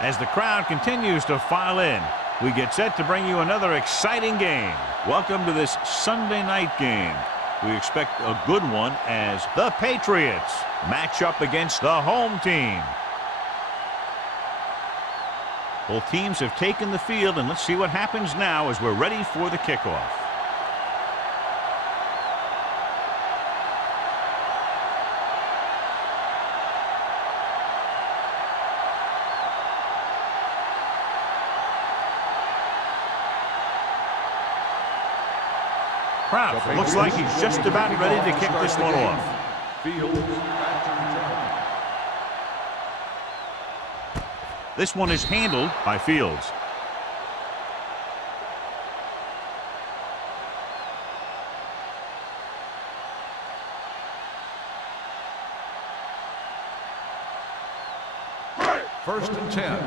As the crowd continues to file in, we get set to bring you another exciting game. Welcome to this Sunday night game. We expect a good one as the Patriots match up against the home team. Both teams have taken the field, and let's see what happens now as we're ready for the kickoff. Crowd looks like he's just about ready to kick this one off. This one is handled by Fields. First and 10.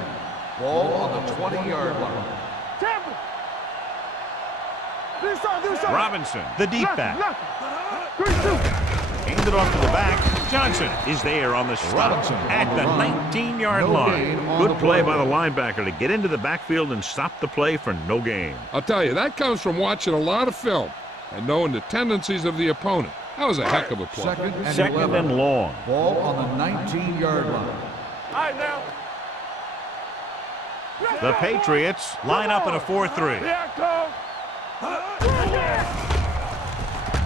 Ball on the 20-yard line. Robinson, the deep back. Handed off to the back. Johnson is there on the stop at the 19-yard line. Good play by the linebacker to get into the backfield and stop the play for no gain. I'll tell you, that comes from watching a lot of film and knowing the tendencies of the opponent. That was a heck of a play. Second and long. Ball on the 19-yard line. All right, now. The Patriots line up in a 4-3.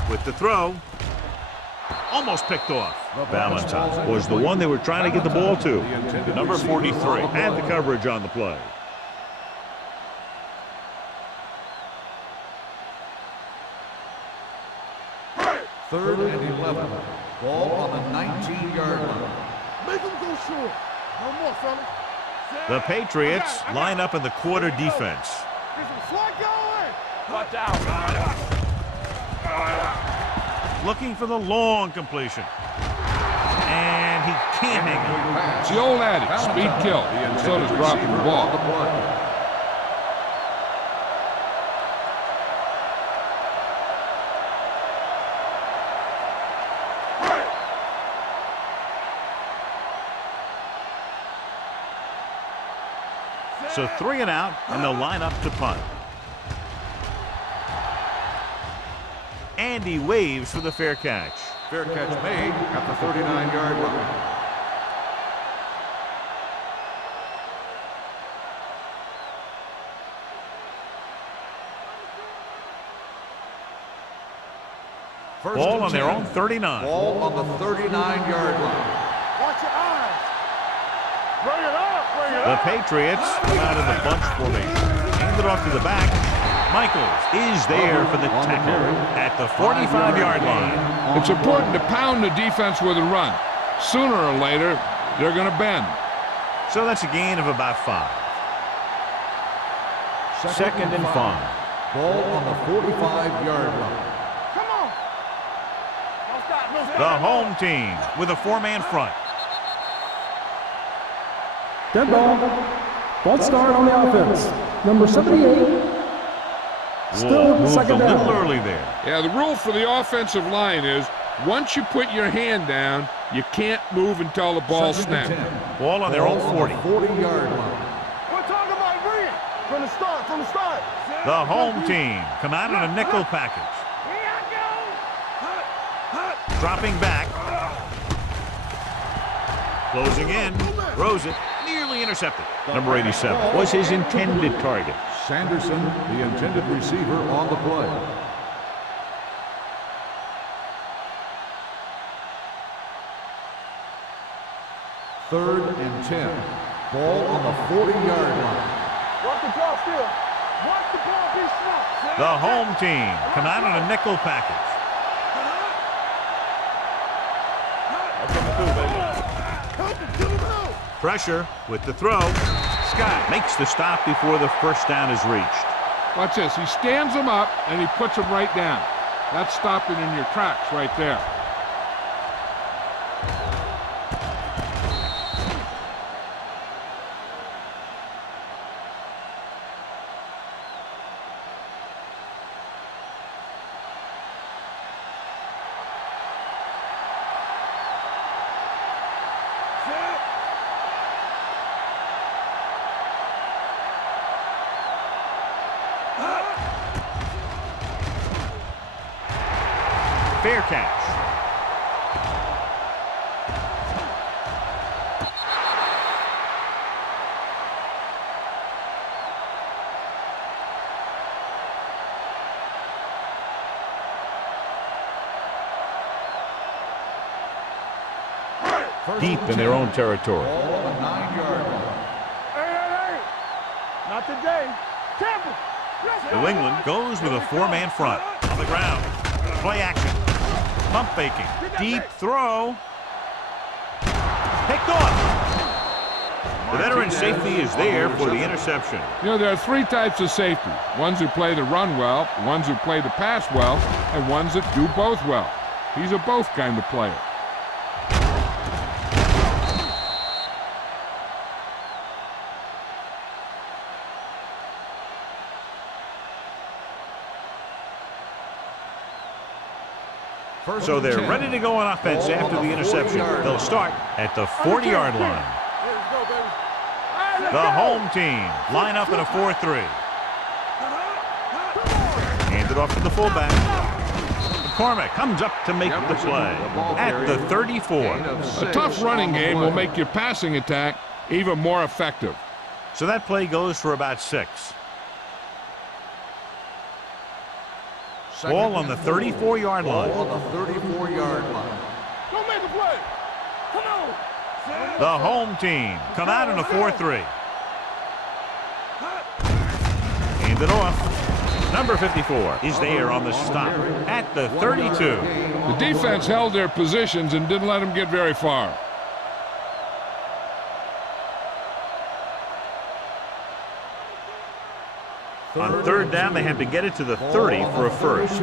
With the throw, almost picked off. Valentine was the one they were trying to get the ball to. Number 43 had the coverage on the play. Third and 11. Ball on the 19-yard line. Make him go short. No more, fellas. The Patriots line up in the quarter defense. There's a flag going. Watch out. Looking for the long completion. And he can't hang on. It's the old adage, speed kill. So does dropping the ball. So 3 and out, and they'll line up to punt. Andy waves for the fair catch. Fair catch made at the 39-yard line. Ball on their own 39. Ball on the 39-yard line. Watch your eyes. Bring it up. Bring it The up. Patriots come out in the bunch formation. Hand it off to the back. Michaels is there for the tackle at the 45-yard line. It's important to pound the defense with a run. Sooner or later, they're going to bend. So that's a gain of about 5. Second and 5. Ball on the 45-yard line. Come on. Don't stop. No stop. The home team with a 4-man front. Dead ball. False start on the offense. Number 78. Still Moved second a little down. early there. Yeah, the rule for the offensive line is once you put your hand down, you can't move until the ball snaps. Ball on their own 40. 40-yard line. We're talking about bring it. From the start. From the start. The home team come out in a nickel package. Here I go. Dropping back. Closing in. Throws it. Nearly intercepted. Number 87 was his intended target. Sanderson, the intended receiver, on the play. Third and 10. Ball on the 40-yard line. Watch the ball still. Watch the ball be snapped. The home team come out in a nickel package. Pressure with the throw. Scott makes the stop before the first down is reached. Watch this. He stands them up, and he puts them right down. That's stopping in your tracks right there. Fair catch. Deep in their own territory. Ball on the 9-yard line. Hey. Not today. Tampa. New England goes with a 4-man front. On the ground. Play action. Pump faking. Deep throw. Picked off. The veteran safety is there for the interception. You know, there are three types of safety. Ones who play the run well, ones who play the pass well, and ones that do both well. He's a both kind of player. So they're ready to go on offense after the interception. They'll start at the 40-yard line. The home team line up in a 4-3. Hand it off to the fullback. McCormick comes up to make the play at the 34. A tough running game will make your passing attack even more effective. So that play goes for about 6. Ball on the 34-yard line. Ball on the 34-yard line. Don't make a play. Come on. The home team come out in a 4-3. Hand it off. Number 54 is there on the stop at the 32. The defense held their positions and didn't let them get very far. On 3rd down, they have to get it to the 30 for a first.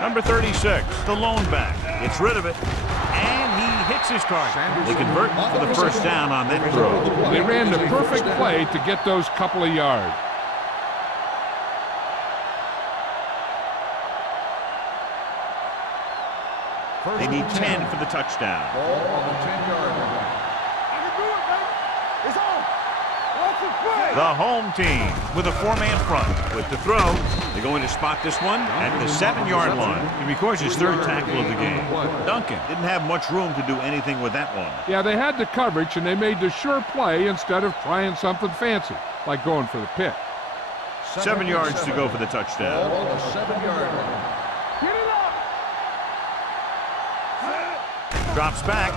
Number 36, the lone back, gets rid of it, and he hits his target. They convert for the first down on that throw. They ran the perfect play to get those couple of yards. They need 10 for the touchdown. Ball on the 10-yard line. I can do it, baby. It's on. Watch it play. The home team with a 4-man front. With the throw, they're going to spot this one at the 7-yard line. And because his 3rd tackle of the game, Duncan didn't have much room to do anything with that one. Yeah, they had the coverage, and they made the sure play instead of trying something fancy, like going for the pick. 7 yards to go for the touchdown. Ball on the 7-yard line. Get it up. Drops back.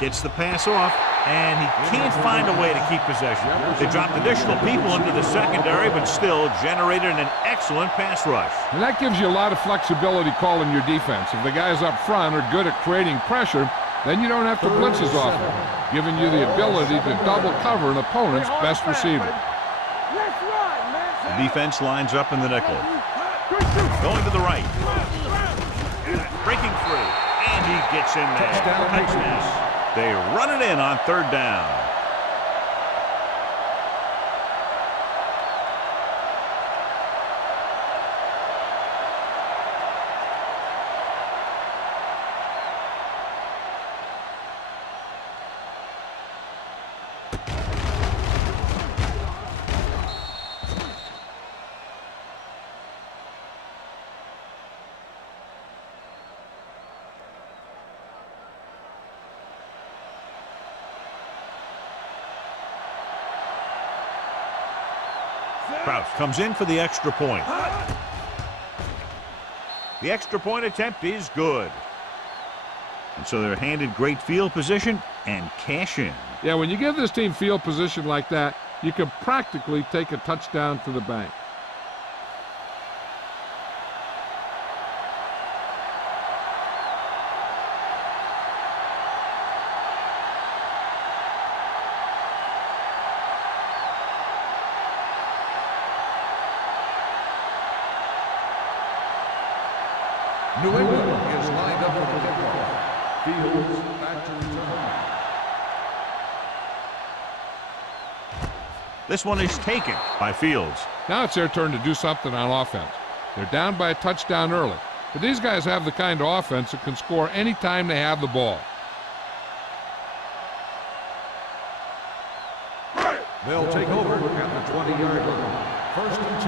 Gets the pass off, and he can't find a way to keep possession. They dropped additional people into the secondary, but still generated an excellent pass rush. And that gives you a lot of flexibility calling your defense. If the guys up front are good at creating pressure, then you don't have to blitz as often, giving you the ability to double cover an opponent's best receiver. Let's ride, man. The defense lines up in the nickel. Going to the right. Breaking through, and he gets in there. Touchdown. They run it in on 3rd down. Kraus comes in for the extra point. The extra point attempt is good. And so they're handed great field position and cash in. Yeah, when you give this team field position like that, you can practically take a touchdown to the bank. New England is lined up for the kickoff. Fields back to return. This one is taken by Fields. Now it's their turn to do something on offense. They're down by a touchdown early, but these guys have the kind of offense that can score any time they have the ball. They'll take over at the 20-yard line. 1st and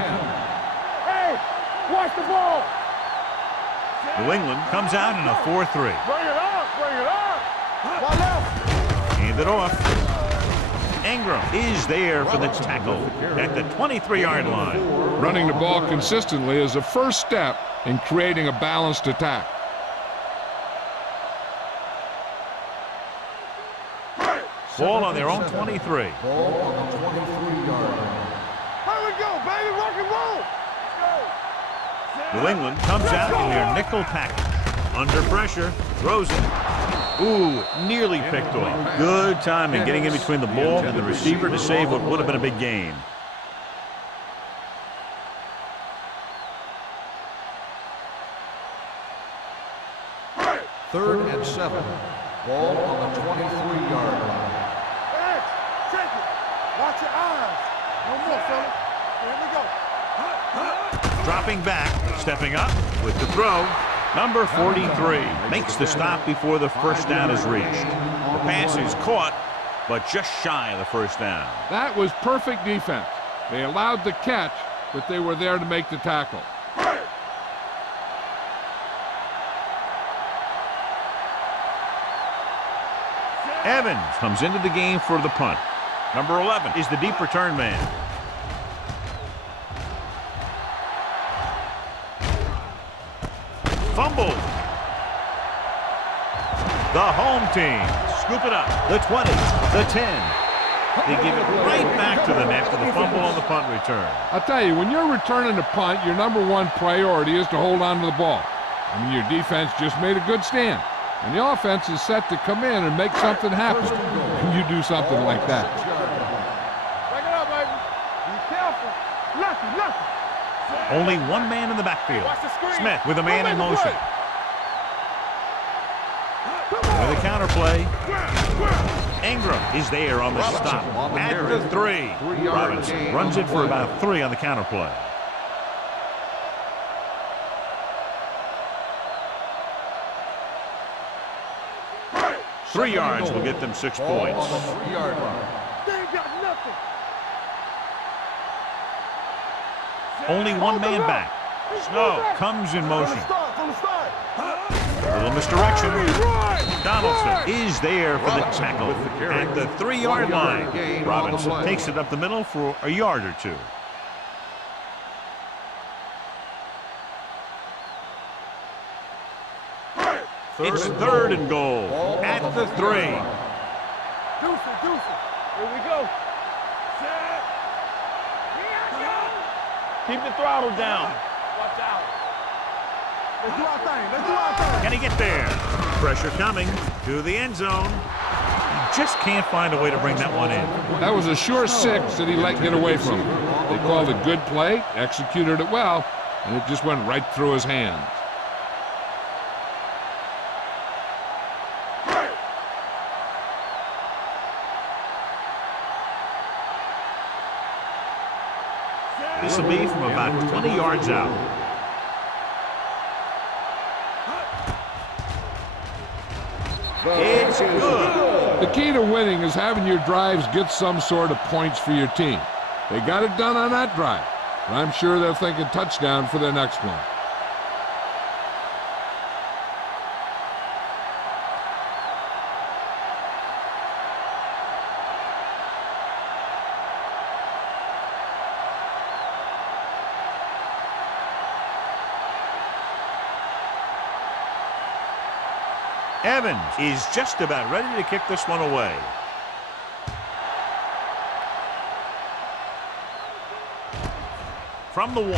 Watch the ball. New England comes out in a 4-3. Bring it up. Bring it up. My left. Hand it off. Ingram is there for the tackle at the 23-yard line. Running the ball consistently is the first step in creating a balanced attack. Ball on their own 23. Ball on the 23-yard line. Here we go, baby. Rock and roll. New England comes out in their nickel package. Under pressure, throws it. Ooh, nearly picked off. Good timing getting in between the ball and the receiver to save what would have been a big gain. Third and 7. Ball on the 23-yard line. Edge. Check it. Watch your eyes. No more, fella. Here we go. Dropping back, stepping up with the throw. Number 43 makes the stop before the first down is reached. The pass is caught, but just shy of the first down. That was perfect defense. They allowed the catch, but they were there to make the tackle. Evans comes into the game for the punt. Number 11 is the deep return man. Fumble. The home team scoop it up. The 20, the 10. They give it right back to the net for the fumble on the punt return. I'll tell you, when you're returning a punt, your number one priority is to hold on to the ball. I mean, your defense just made a good stand. And the offense is set to come in and make something happen. And you do something like that. Break it up, baby. Be careful. Lucky. Only one man in the backfield. Watch the screen. Smith with a man in Don't make a motion. play. With a counterplay. Ingram is there on the stop at the 3. Robinson runs it for about 3 on the counterplay. Three yards will get them 6 points. On the 3-yard line. They ain't got nothing. Only one man back. Snow comes in motion. From the start. Little misdirection. Donaldson is there for the tackle at the 3-yard line. Robinson takes it up the middle for a yard or 2. It's 3rd and goal at the 3. Deuce it. Here we go. Keep the throttle down. Watch out. Let's do our thing. Can he get there? Pressure coming to the end zone. He just can't find a way to bring that one in. That was a sure 6 that he let get away from him. They called a good play, executed it well, and it just went right through his hands. This will be from about 20 yards out. It's good. The key to winning is having your drives get some sort of points for your team. They got it done on that drive. And I'm sure they're thinking touchdown for their next one. Evans is just about ready to kick this one away. From the 1.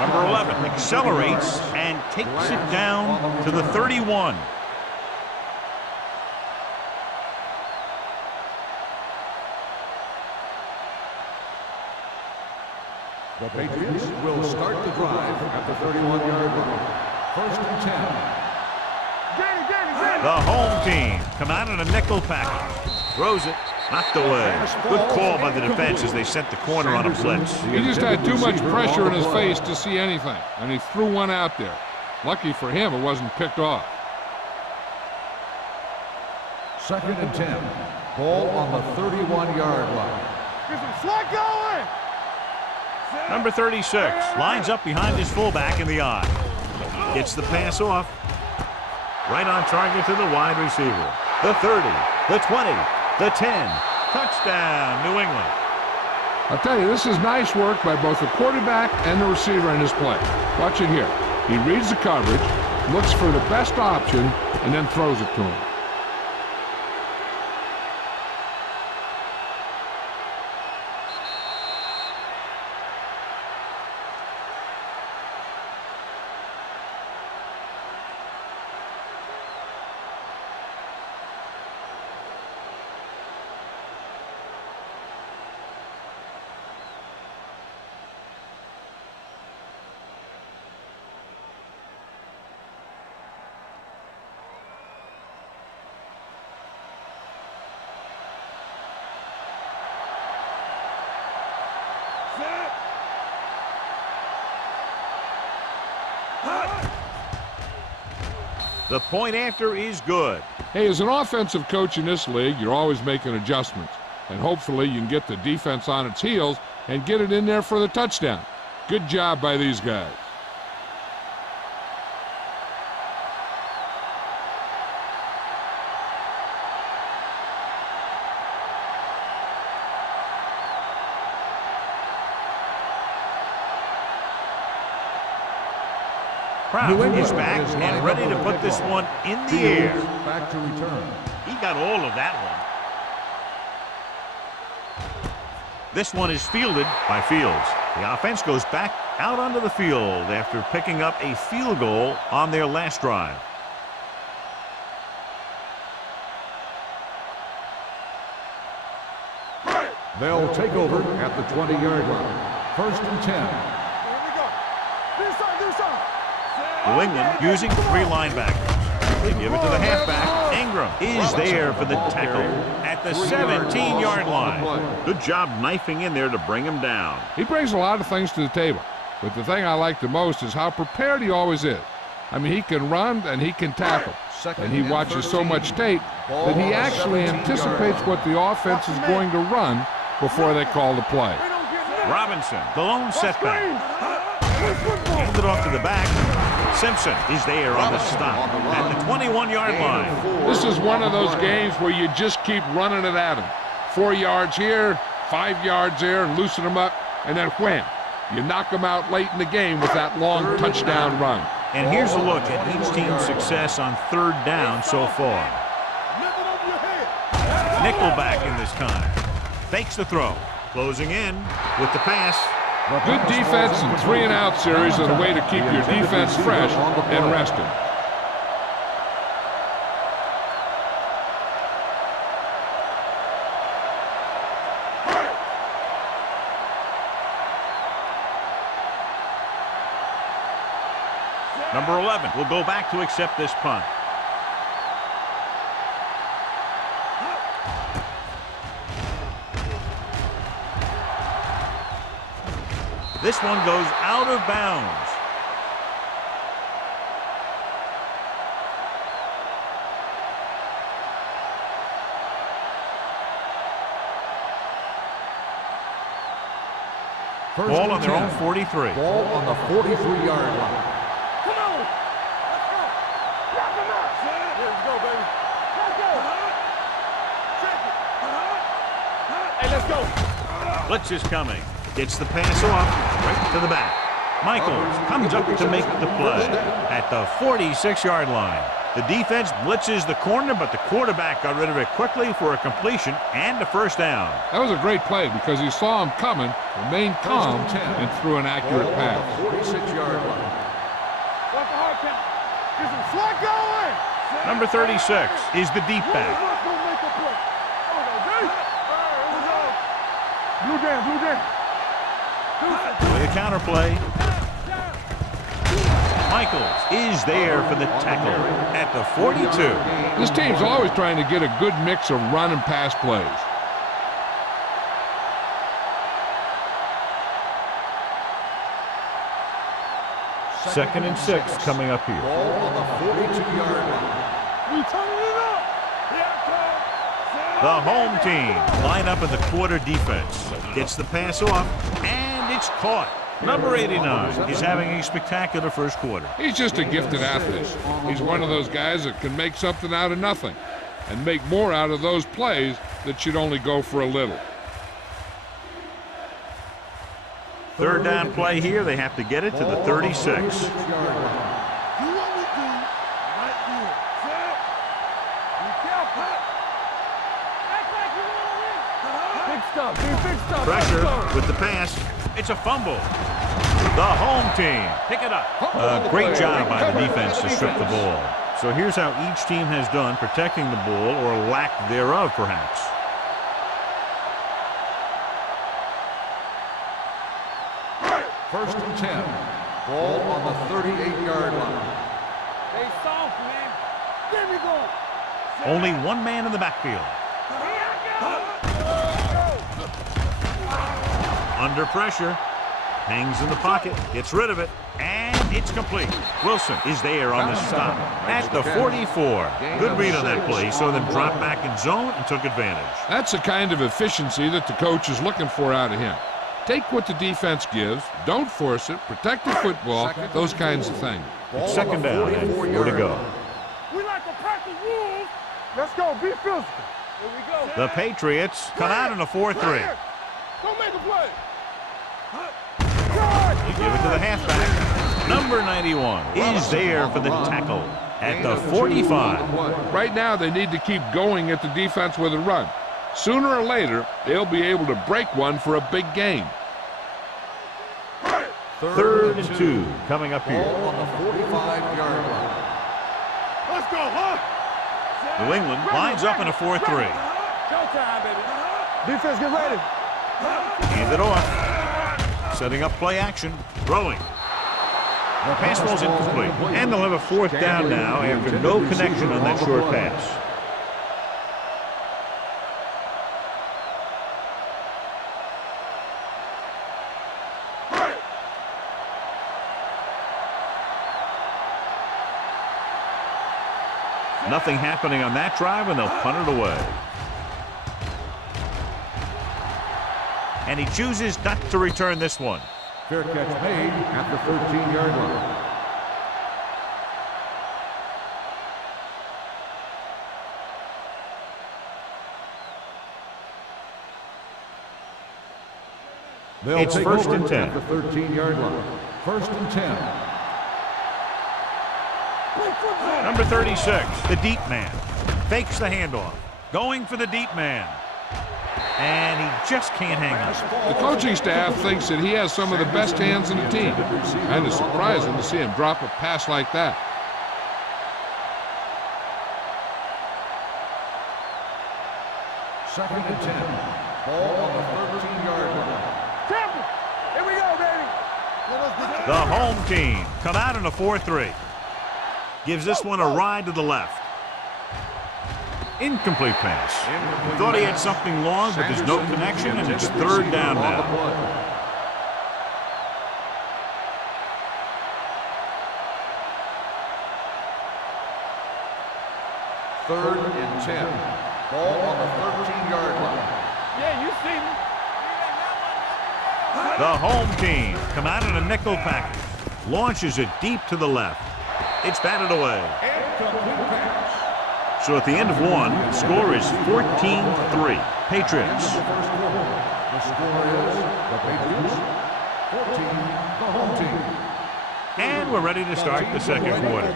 Number 11 accelerates and takes it down to the 31. The Patriots will start the drive at the 31-yard line. 1st and 10. The home team come out in a nickel package. Throws it. Knocked away. Good call by the defense as they sent the corner on a blitz. He just had too much pressure in his face to see anything, and he threw one out there. Lucky for him, it wasn't picked off. 2nd and 10. Ball on the 31-yard line. Get some slack going. Number 36 lines up behind his fullback in the eye. Gets the pass off. Right on target to the wide receiver. The 30, the 20, the 10. Touchdown, New England. I'll tell you, this is nice work by both the quarterback and the receiver in his play. Watch it here. He reads the coverage, looks for the best option, and then throws it to him. The point after is good. Hey, as an offensive coach in this league, you're always making adjustments. And hopefully you can get the defense on its heels and get it in there for the touchdown. Good job by these guys. Brown is back and ready to put this one in the air. Back to return. He got all of that one. This one is fielded by Fields. The offense goes back out onto the field after picking up a field goal on their last drive. They'll take over at the 20-yard line. 1st and 10. Here we go. This side, this side. New England using 3 linebackers. They give it to the halfback. Ingram is there for the tackle at the 17-yard line. Good job knifing in there to bring him down. He brings a lot of things to the table, but the thing I like the most is how prepared he always is. I mean, he can run and he can tackle, and he watches so much tape that he actually anticipates what the offense is going to run before they call the play. Robinson, the lone setback. Hand it off to the back. Simpson is there on the stop at the 21-yard line. This is one of those games where you just keep running it at him. 4 yards here, 5 yards there, and loosen them up, and then wham. You knock them out late in the game with that long touchdown run. And here's a look at each team's success on 3rd down so far. Nickelback in this time. Fakes the throw. Closing in with the pass. Good defense and 3-and-out series are the way to keep your defense fresh and rested. Number 11 will go back to accept this punt. This one goes out of bounds. Ball on their own 43. Ball on the 43-yard line. Come on. Let's go. Wrap him up. Here we go, baby. Let's go. Check it. Hey, let's go. Blitz is coming. Gets the pass off right to the back. Michaels comes up to make the play at the 46-yard line. The defense blitzes the corner, but the quarterback got rid of it quickly for a completion and a 1st down. That was a great play because he saw him coming, remained calm, and threw an accurate pass. 46-yard line. What's the hard count? Get some slack going. Number 36 is the deep back. Let's go make a play. Okay. Blue jam, blue jam. With a counter play. Michaels is there for the tackle at the 42. This team's always trying to get a good mix of run and pass plays. Second and 6 coming up here. Ball on the 42-yard line. We turning it up. Here it comes. The home team line up in the quarter defense. Gets the pass off, and it's caught. Number 89 is having a spectacular first quarter. He's just a gifted athlete. He's one of those guys that can make something out of nothing and make more out of those plays that should only go for a little. Third down play here. They have to get it to the 36. Pressure with the pass. It's a fumble. The home team pick it up. Great job by the defense to strip the ball. So here's how each team has done protecting the ball, or lack thereof, perhaps. First and 10. Ball on the 38-yard line. Hey, soft, man. There we go. Only one man in the backfield. Under pressure. Hangs in the pocket. Gets rid of it. And it's complete. Wilson is there on the stop at the 44. Good read on that play. Saw them drop back in zone and took advantage. That's the kind of efficiency that the coach is looking for out of him. Take what the defense gives, don't force it, protect the football, those kinds of things. It's second down and 4 to go. We like to practice rules. Let's go. Be physical. Here we go. The Patriots come out in a 4-3. Don't make a play. You give it to the halfback. Number 91 is there for the tackle at the 45. Right now, they need to keep going at the defense with a run. Sooner or later, they'll be able to break one for a big gain. Third and 2 coming up here. Ball on the 45-yard line. Let's go, huh? New England lines up in a 4-3. Showtime, baby. Defense, get ready. Hand it off. Setting up play action. Throwing. The pass ball's incomplete. And they'll have a fourth down now after no connection on that short pass. Nothing happening on that drive, and they'll punt it away. And he chooses not to return this one. Fair catch made at the 13-yard line. They'll It's take first over and 10. at the 13-yard line. First and 10. Number 36, the deep man. Fakes the handoff. Going for the deep man. And he just can't hang on. The coaching staff thinks that he has some of the best hands in the team. And it's surprising to see him drop a pass like that. Second and 10. Ball on the 13-yard line. Campbell, here we go, baby. The home team come out in a 4-3. Gives this one a ride to the left. Incomplete pass. Thought he had something long, but there's no connection, and it's third down now. Third and 10. Ball on the 13-yard line. Yeah, you see me. The home team come out in a nickel package. Launches it deep to the left. It's batted away. So at the end of one, the score is 14-3. Patriots. The score is the Patriots 14, the home team. And we're ready to start the second quarter.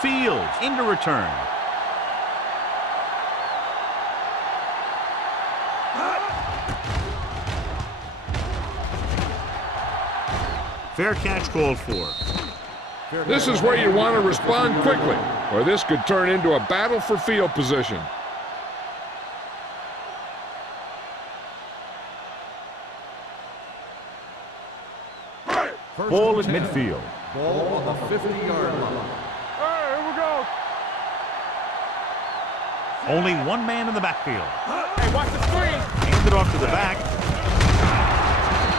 Fields into return. Fair catch called for. This is where you want to respond quickly, or this could turn into a battle for field position. Ball at midfield. Ball on the 50-yard line. All right, here we go. Only one man in the backfield. Hey, watch the screen. Hand it off to the back.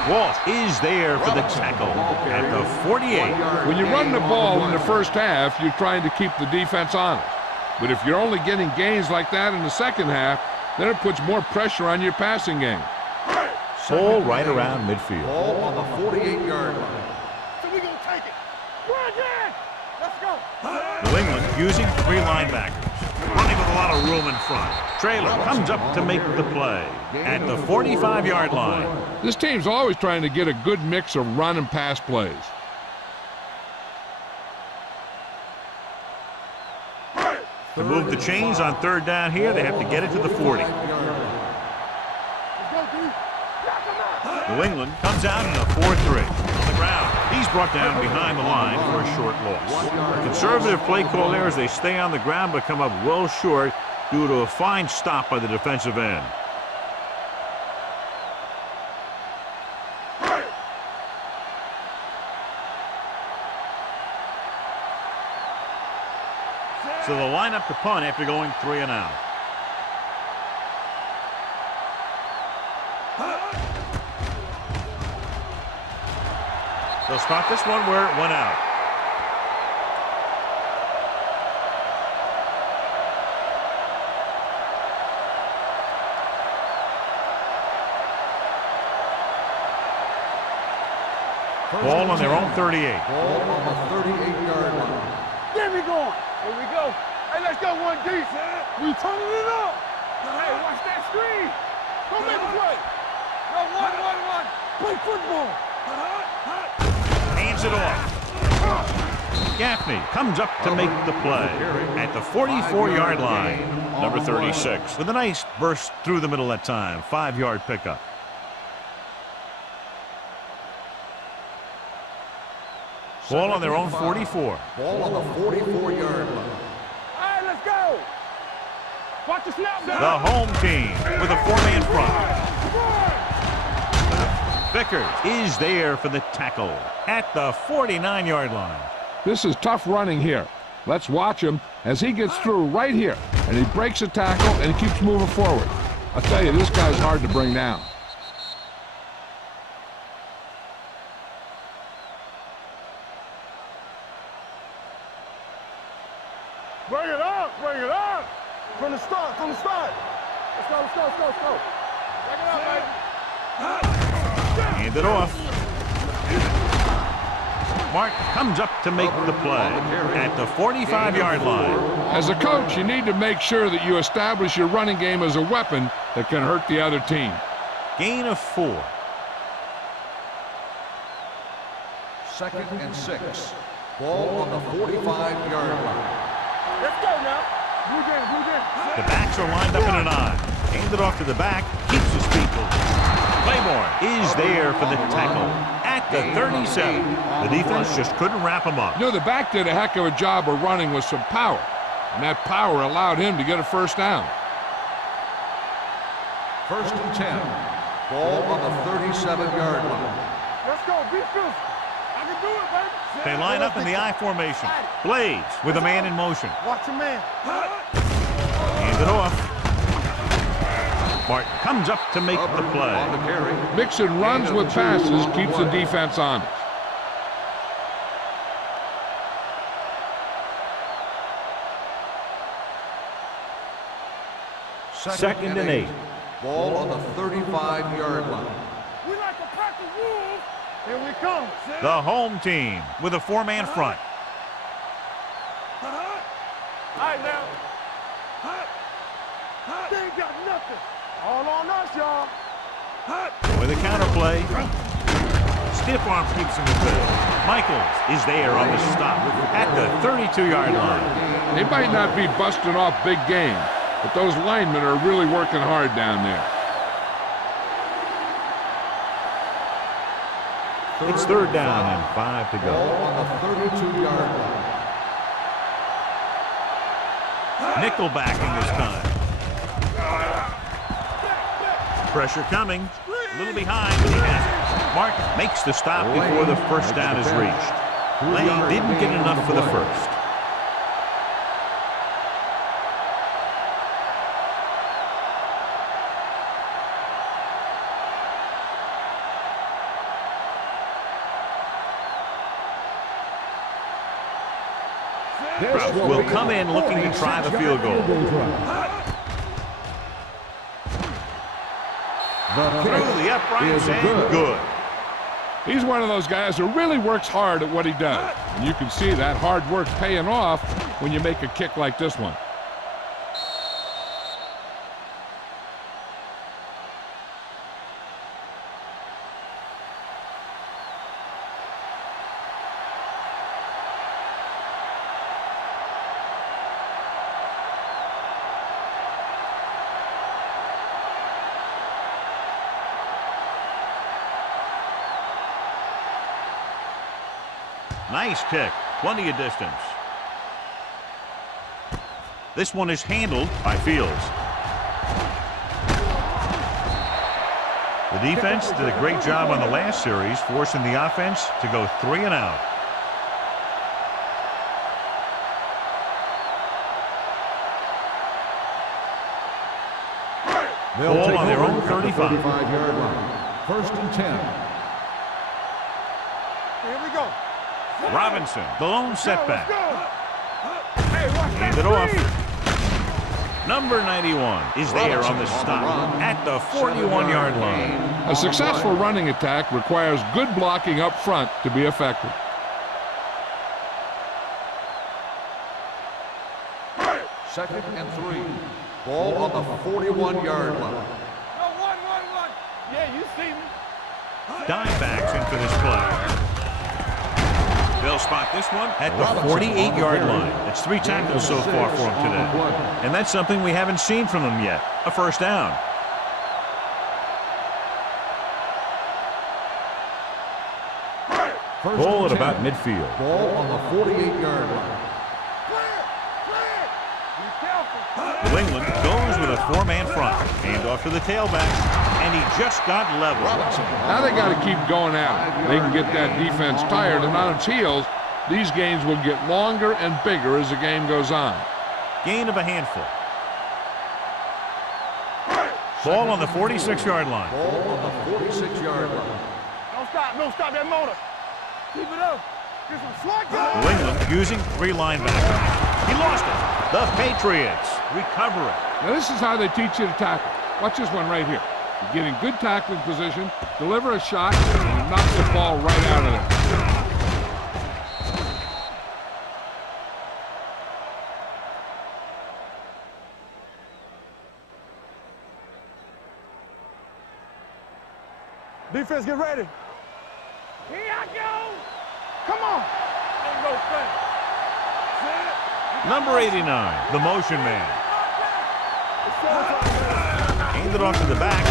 Walt is there for the tackle at the 48. When you run the ball in the first half, you're trying to keep the defense honest. But if you're only getting gains like that in the second half, then it puts more pressure on your passing game. Ball right around midfield. Ball on the 48-yard line. So we gonna take it. Run again. Let's go. New England using 3 linebackers. Running with a lot of room in front. Traylor comes up to make the play at the 45-yard line. This team's always trying to get a good mix of run and pass plays. To move the chains on 3rd down here, they have to get it to the 40. Let's go, D. Knock him out. New England comes out in a 4-3. On the ground, he's brought down behind the line for a short loss. A conservative play call there as they stay on the ground but come up well short due to a fine stop by the defensive end. So they'll line up to punt after going 3 and out. They'll start this one where it went out. Ball on their own 38. Ball on the 38-yard line. There we go. Here we go. Hey, let's go, 1D. We turning it up. Hey, watch that screen. Go make a play. Go, 1. Play football. Hands it off. Gaffney comes up to make the play at the 44-yard line. Number 36 with a nice burst through the middle that time. 5-yard pickup. Ball on their own 44. Ball on the 44-yard line. All right, let's go. Watch the snap. The home team with a 4-man front. Vickers is there for the tackle at the 49-yard line. This is tough running here. Let's watch him as he gets through right here. And he breaks a tackle and he keeps moving forward. I'll tell you, this guy's hard to bring down. Bring it up. From the start. Let's go. Bring it up, baby. Hand it off. Mark comes up to make the play at the 45-yard line. As a coach, you need to make sure that you establish your running game as a weapon that can hurt the other team. Gain of 4. 2nd and 6. Ball on the 45-yard line. Let's go now. Blue game. The backs are lined up in an I. Hand it off to the back. Keeps his feet moving. Claymore is there for the tackle at the 37. The defense just couldn't wrap him up. You know, the back did a heck of a job of running with some power. And that power allowed him to get a first down. 1st and 10. Ball on the 37-yard line. Let's go. Be physical. I can do it, baby. They line up in the I formation. Blades with a man in motion. Watch your man. Hand it off. Martin comes up to make the play. On the carry. Mixing runs with passes keeps the defense honest. Second and 8. Ball on the 35-yard line. We like to pack the wolves. Here we come. The home team with a 4-man front. All right, now. They ain't got nothing. All on us, y'all. With a counterplay. Stiff arm keeps him in bed. Michaels is there on the stop at the 32-yard line. They might not be busting off big game, but those linemen are really working hard down there. It's 3rd down and 5 to Ball go. on the 32-yard line. Nickel backing this time. Pressure coming. A little behind, but he has it. Mark makes the stop before the first down is reached. Lane didn't get enough for the first. This will come in looking to try the field goal. Through the uprights and good. He's one of those guys who really works hard at what he does. And you can see that hard work paying off when you make a kick like this one. Nice kick, plenty of distance. This one is handled by Fields. The defense did a great job on the last series, forcing the offense to go 3 and out. Ball on their own 35-yard line. First and 10. Here we go. Robinson, the lone setback. Hey, Hand it off. Number 91 is there on the stop at the 41-yard line. A successful running attack requires good blocking up front to be effective. Second and 3. Ball on the 41-yard line. No, one. Yeah, you see me. Dime backs in for this play. They'll spot this one at the 48-yard line. It's 3 tackles so far for him today. And that's something we haven't seen from him yet, a first down. Ball at about midfield. Ball on the 48-yard line. New England goes with a 4-man front. Hand off to the tailback, and he just got level. Now they got to keep going at it. They can get that defense tired and on its heels. These games will get longer and bigger as the game goes on. Gain of a handful. Ball on the 46-yard line. Ball on the 46-yard line. Don't stop that motor. Keep it up. Get some slot guys. New England using 3 linebackers. He lost it. The Patriots recover it. Now this is how they teach you to tackle. Watch this one right here. You get in good tackling position, deliver a shot, and knock the ball right out of there. Defense, get ready. Here I go. Come on. There you go, Frank. Number 89, the motion man. Hand it off to the back.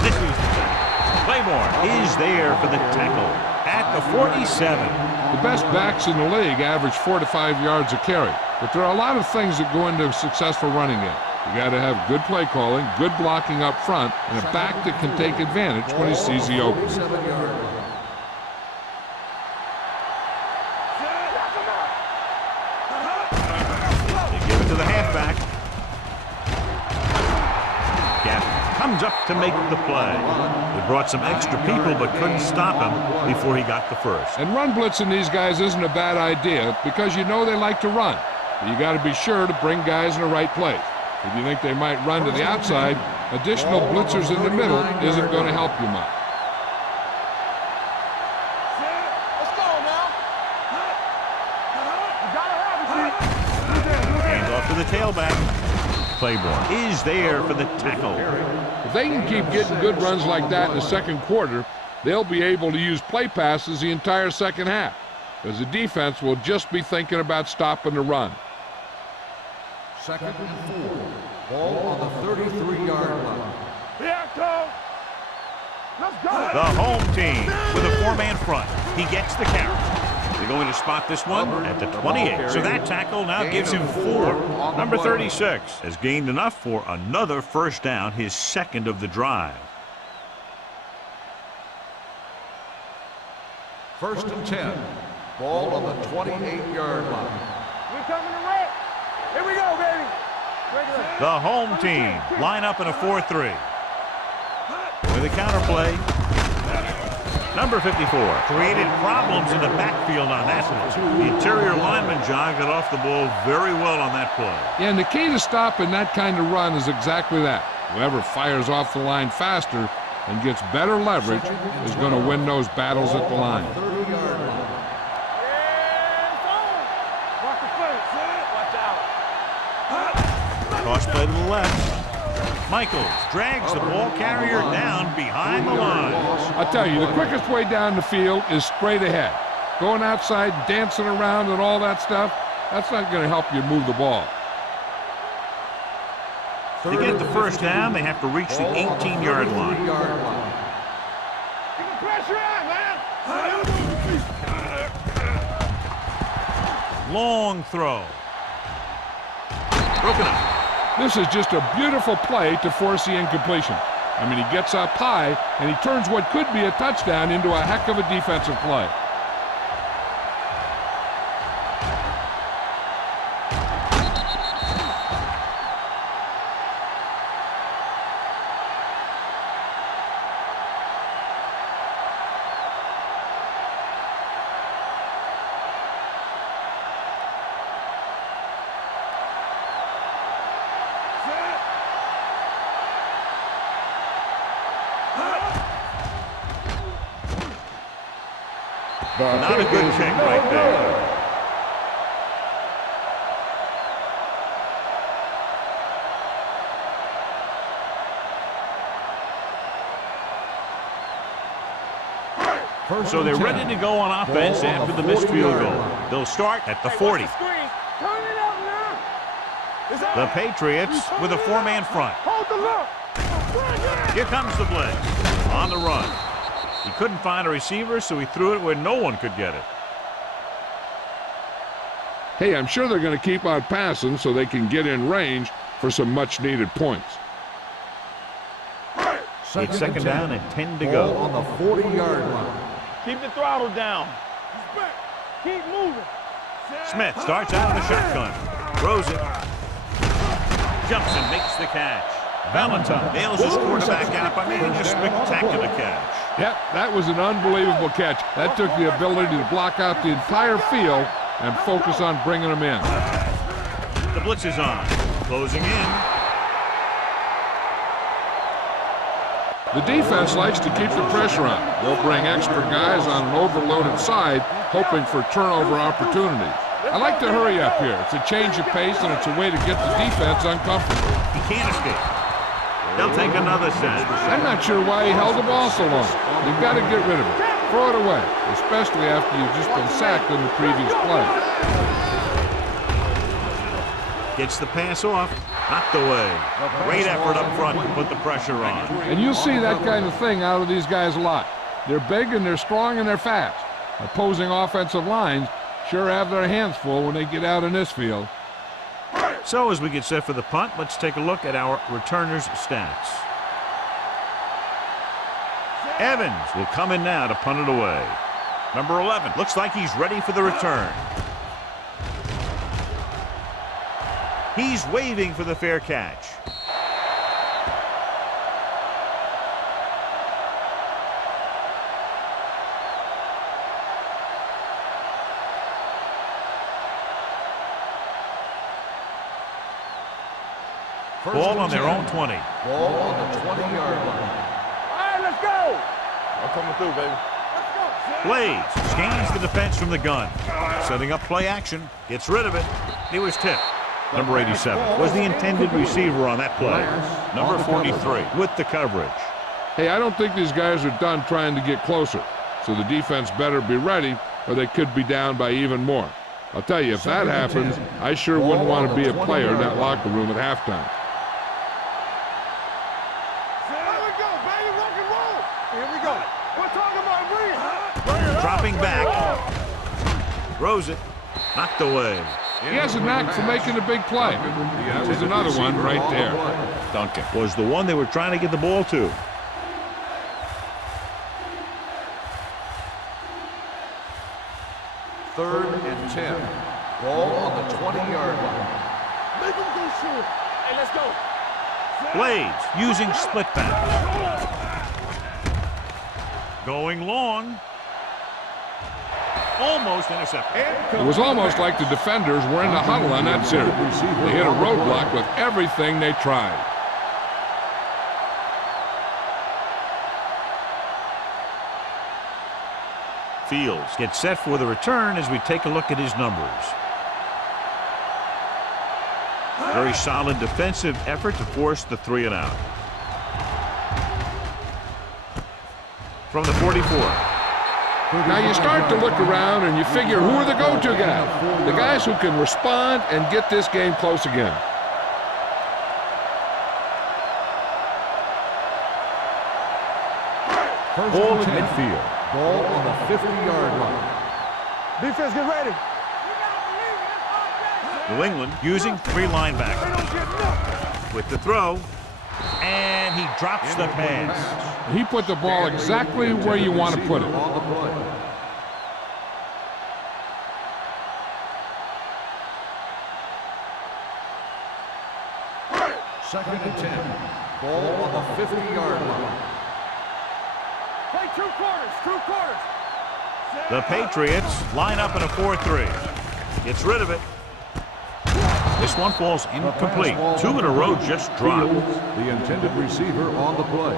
This is the tackle. Claiborne is there for the tackle at the 47. The best backs in the league average 4 to 5 yards a carry. But there are a lot of things that go into a successful running game. You got to have good play calling, good blocking up front, and a back that can take advantage when he sees the opening. To the halfback. Gaffney comes up to make the play. They brought some extra people but couldn't stop him before he got the first. And run blitzing these guys isn't a bad idea because you know they like to run. But you got to be sure to bring guys in the right place. If you think they might run to the outside, additional blitzers in the middle isn't going to help you much. Let's go now. You gotta have it. To the tailback. Claiborne is there for the tackle. If they can keep getting good runs like that in the second quarter, they'll be able to use play passes the entire second half, as the defense will just be thinking about stopping the run. Second and 4. Ball on the 33-yard line. Here I come. Let's go. The home team with a 4-man front. He gets the carry. They're going to spot this one at the 28. So that tackle now gives him 4. Number 36 has gained enough for another first down, his second of the drive. First and 10. Ball on the 28-yard line. We coming to wreck. Here we go, baby. The home team line up in a 4-3. With a counter play. Number 54 created problems in the backfield on that one. The interior lineman, John, got off the ball very well on that play. Yeah, and the key to stopping that kind of run is exactly that. Whoever fires off the line faster and gets better leverage is going to win those battles at the line. Toss play to the left. Michaels drags the ball carrier down behind the line. I'll tell you, the quickest way down the field is straight ahead. Going outside, dancing around and all that stuff, that's not going to help you move the ball. To get the first down, they have to reach the 18-yard line. Keep the pressure on, man. Long throw. Broken up. This is just a beautiful play to force the incompletion. I mean, he gets up high, and he turns what could be a touchdown into a heck of a defensive play. Not a good kick right there. So they're ready to go on offense after the missed field goal. They'll start at the 40. The Patriots with a four-man front. Here comes the blitz. On the run. He couldn't find a receiver, so he threw it where no one could get it. Hey, I'm sure they're going to keep on passing so they can get in range for some much-needed points. It's second down and 10 to go. On the 40-yard line. Keep the throttle down. Keep moving. Smith starts out in the shotgun. Throws it. Jumps and makes the catch. Valentine nails his quarterback out by making a spectacular catch. Yep, that was an unbelievable catch. That took the ability to block out the entire field and focus on bringing them in. The blitz is on. Closing in. The defense likes to keep the pressure on. They'll bring extra guys on an overloaded side, hoping for turnover opportunities. I like to hurry up here. It's a change of pace, and it's a way to get the defense uncomfortable. He can't escape. They'll take another snap. I'm not sure why he held the ball so long. You've got to get rid of it. Throw it away, especially after you've just been sacked in the previous play. Gets the pass off. Knocked away. Great effort up front to put the pressure on. And you'll see that kind of thing out of these guys a lot. They're big and they're strong and they're fast. Opposing offensive lines sure have their hands full when they get out in this field. So as we get set for the punt, let's take a look at our returners' stats. Evans will come in now to punt it away. Number 11 looks like he's ready for the return. He's waving for the fair catch. Ball on their own 20. Ball on the 20-yard line. All right, let's go. I'm coming through, baby. Blades scans the defense from the gun. Setting up play action. Gets rid of it. He was tipped. Number 87 was the intended receiver on that play. Number 43 with the coverage. Hey, I don't think these guys are done trying to get closer, so the defense better be ready or they could be down by even more. I'll tell you, if that happens, I sure wouldn't want to be a player in that locker room at halftime. Dropping back. Throws it. Knocked away. He has a knack for making a big play. That was another one right there. Duncan was the one they were trying to get the ball to. Third and 10. Ball on the 20-yard line. Make him go short. Hey, let's go. Blades using split back. Going long. Almost intercepted. It was almost like the defenders were in the huddle on that series. They hit a roadblock with everything they tried. Fields gets set for the return as we take a look at his numbers. Very solid defensive effort to force the 3 and out. From the 44. Now you start to look around and you figure, who are the go-to guys? The guys who can respond and get this game close again. Ball at midfield. Ball on the 50-yard line. Defense, get ready. New England using 3 linebackers. With the throw. And he drops the pass. He put the ball exactly where you want to put it. Second and 10. Ball on the 50-yard line. Play 2 quarters, 2 quarters. The Patriots line up in a 4-3. Gets rid of it. This one falls incomplete. 2 in a row just dropped. The intended receiver on the play.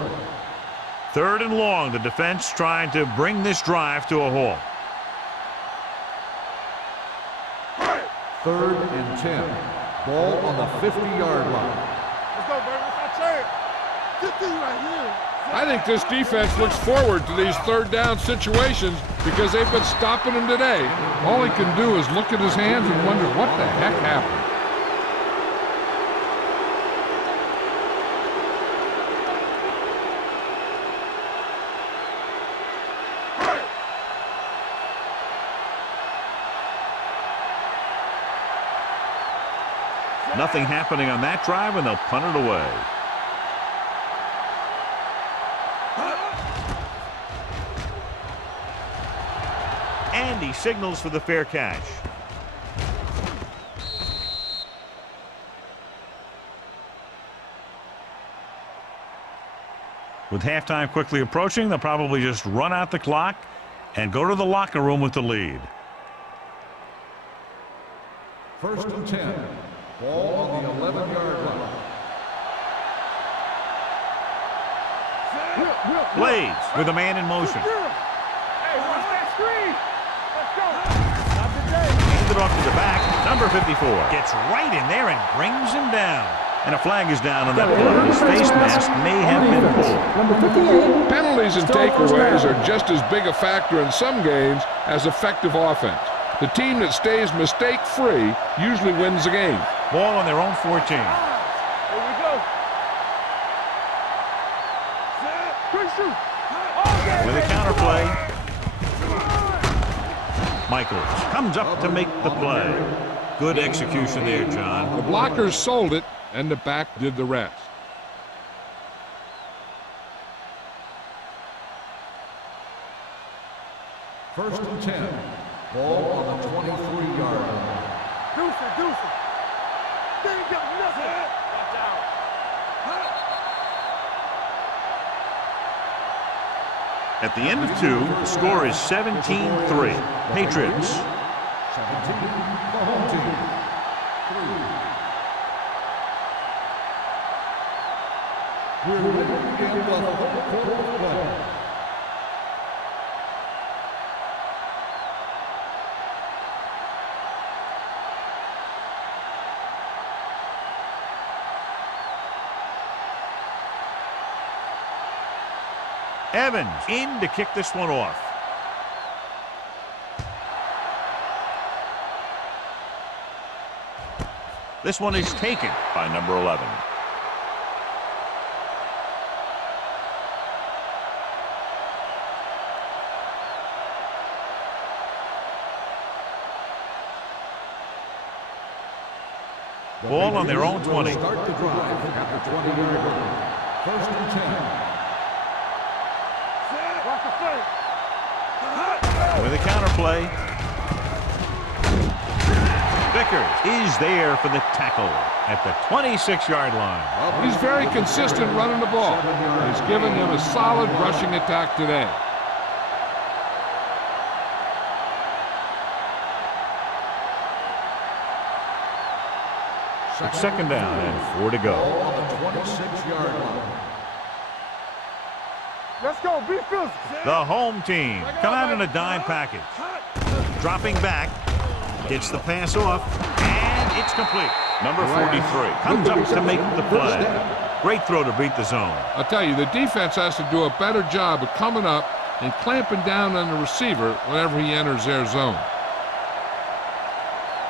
3rd and long. The defense trying to bring this drive to a halt. 3rd and 10. Ball on the 50-yard line. Let's go, baby. What's that chance? Good thing right here. I think this defense looks forward to these 3rd down situations because they've been stopping him today. All he can do is look at his hands and wonder what the heck happened. Nothing happening on that drive, and they'll punt it away. And he signals for the fair catch. With halftime quickly approaching, they'll probably just run out the clock and go to the locker room with the lead. 1st and 10. Ball on the 11-yard line. Blades with a man in motion. Hey, watch that screen. Let's go. Not today. Hands it off to the back. Number 54 gets right in there and brings him down. And a flag is down on that play. His face mask may have been pulled. Number 58. Penalties and takeaways are just as big a factor in some games as effective offense. The team that stays mistake-free usually wins the game. Ball on their own 14. Here we go. Quick shoot. With a counterplay. Michaels comes up to make the play. Good execution there, John. The blockers sold it, and the back did the rest. First and 10. Ball on the 23-yard line. Deuce it. They ain't got nothing. Watch out. At the end of 2, the score is 17-3. Patriots. 17, the home team. 3. We're ready to begin the fourth quarter of play. Evans in to kick this one off. This one is taken by number 11. Ball on their own 20. Start the drive at the 20-yard line. First and 10. With a counterplay. Vickers is there for the tackle at the 26-yard line. He's very consistent running the ball. He's given them a solid rushing attack today. It's second down and 4 to go. Ball on the 26-yard line. Let's go, be physical. The home team come out in a dime package. Dropping back, gets the pass off, and it's complete. Number 43 comes up to make the play. Great throw to beat the zone. I'll tell you, the defense has to do a better job of coming up and clamping down on the receiver whenever he enters their zone.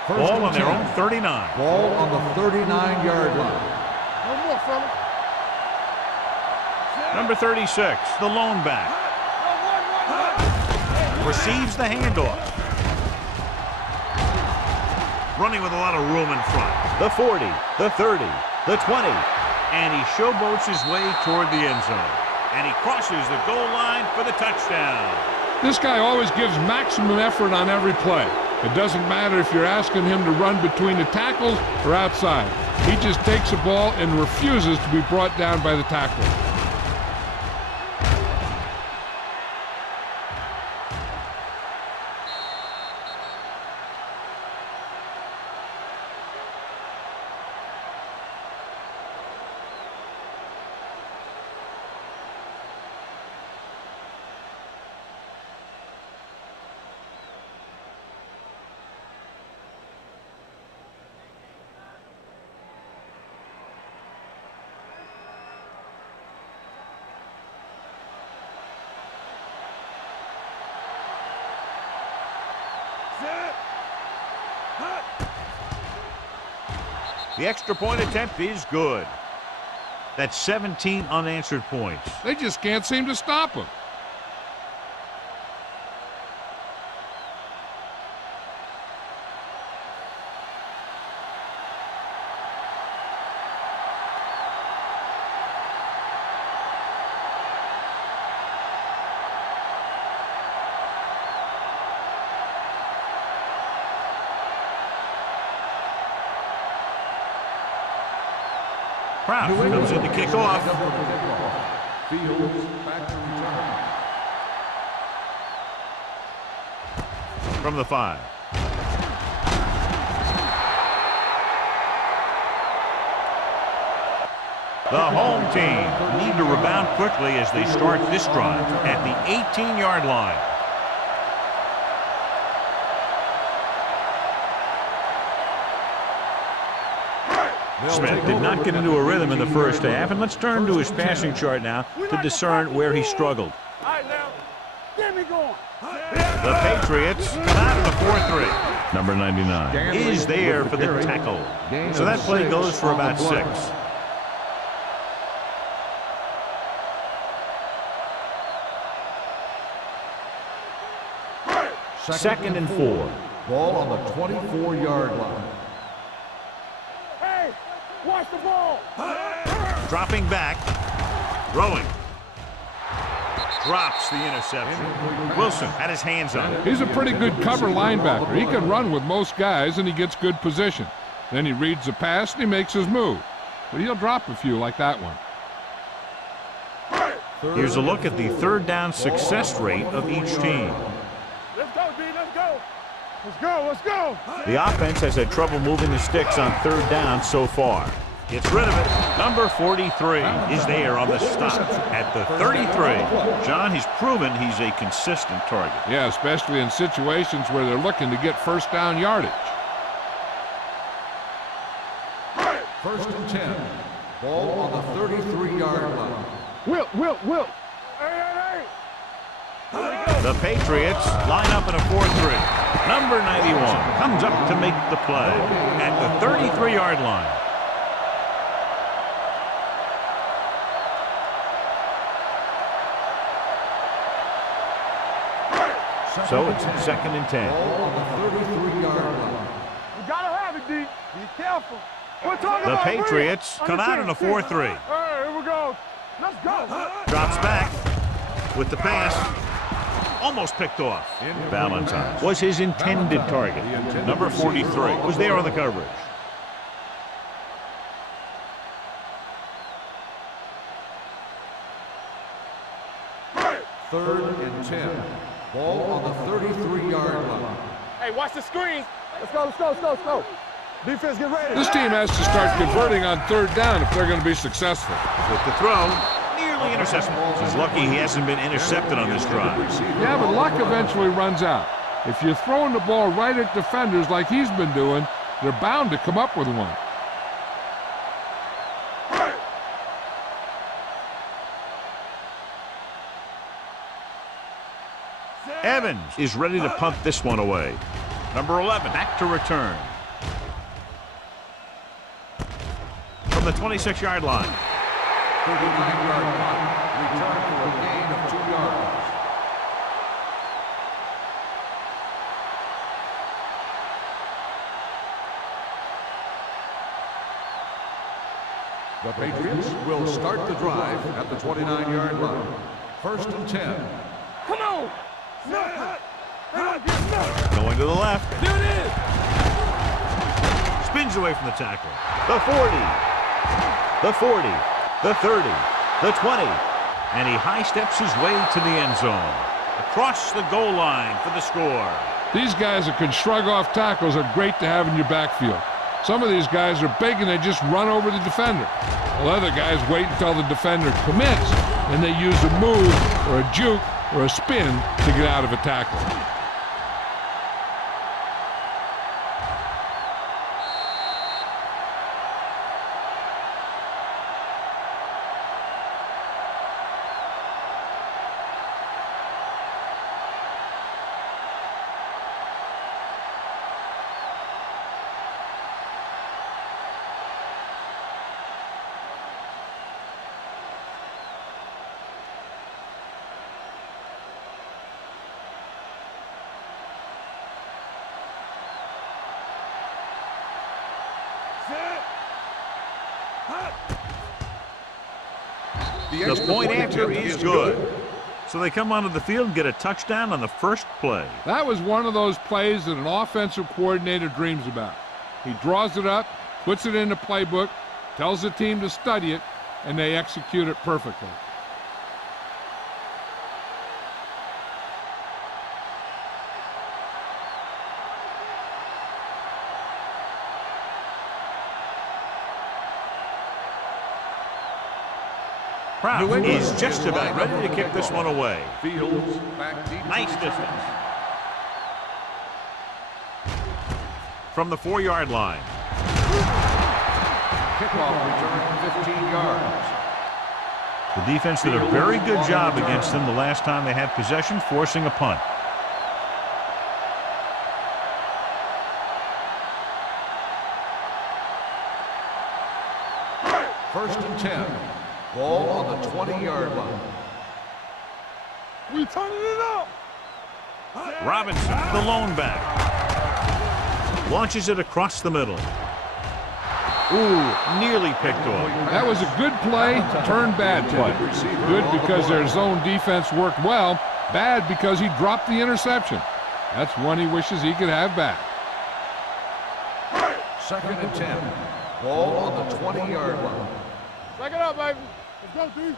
Ball on their own 39. Ball on the 39-yard line. No more, fellas. Number 36, the lone back. Receives the handoff. Running with a lot of room in front. The 40, the 30, the 20. And he showboats his way toward the end zone. And he crosses the goal line for the touchdown. This guy always gives maximum effort on every play. It doesn't matter if you're asking him to run between the tackles or outside. He just takes the ball and refuses to be brought down by the tackle. The extra point attempt is good. That's 17 unanswered points. They just can't seem to stop him. Kraft comes in to kick off. Fields back to return. From the 5. The home team need to rebound quickly as they start this drive at the 18-yard line. Smith did not get into a rhythm in the first half, and let's turn to his passing chart now to discern where he struggled. All right, now, get me going. The Patriots come out of the 4-3. Number 99 is there for the tackle. So that play goes for about 6. Second and 4. Ball on the 24-yard line. Hey, watch the ball. Dropping back, throwing. Drops the interception. Wilson had his hands on it. He's a pretty good cover linebacker. He can run with most guys, and he gets good position. Then he reads the pass, and he makes his move. But he'll drop a few like that one. Here's a look at the third down success rate of each team. Let's go, D, let's go. Let's go, let's go. The offense has had trouble moving the sticks on third down so far. Gets rid of it. Number 43 is there on the stop at the 33. John, he's proven he's a consistent target. Yeah, especially in situations where they're looking to get first down yardage. First and 10. Ball on the 33-yard line. Wilt. Hey. The Patriots line up in a 4-3. Number 91 comes up to make the play at the 33-yard line. So it's second and 10. Ball on the 33-yard line. You gotta have it, D. Be careful. We're talking The about Patriots come out in a 4-3. Hey, here we go. Let's go. Drops back with the pass. Almost picked off. Valentine was his intended target. Number 43 was there on the coverage. Third and 10. Ball on the 33-yard line. Hey, watch the screen. Let's go. Defense, get ready. This team has to start converting on third down if they're going to be successful. With the throw, nearly intercepted. He's lucky he hasn't been intercepted on this drive. Yeah, but luck eventually runs out. If you're throwing the ball right at defenders like he's been doing, they're bound to come up with one. Evans is ready to punt this one away. Number 11 back to return. From the 26-yard line. 39-yard punt, return for a gain of 2 yards. The Patriots will start the drive at the 29-yard line. 1st and 10. Come on. Going to the left. There it is. Spins away from the tackle. The 40. The 40. The 30. The 20. And he high steps his way to the end zone. Across the goal line for the score. These guys that can shrug off tackles are great to have in your backfield. Some of these guys are big and they just run over the defender. While other guys wait until the defender commits and they use a move or a juke or a spin to get out of a tackle. The point after is good. So they come onto the field and get a touchdown on the first play. That was one of those plays that an offensive coordinator dreams about. He draws it up, puts it in the playbook, tells the team to study it, and they execute it perfectly. Proud is just about ready to kick this one away. Fields back deep. Nice distance. From the 4-yard line. Kickoff return 15 yards. The defense did a very good job against them the last time they had possession, forcing a punt. First and 10. Ball on the 20-yard line. We turning it up. Robinson, the lone back. Launches it across the middle. Ooh, nearly picked off. That was a good play, turned bad play. Good because their zone defense worked well, bad because he dropped the interception. That's one he wishes he could have back. 2nd and 10. Ball on the 20-yard line. Back it up, baby. Let's go, D.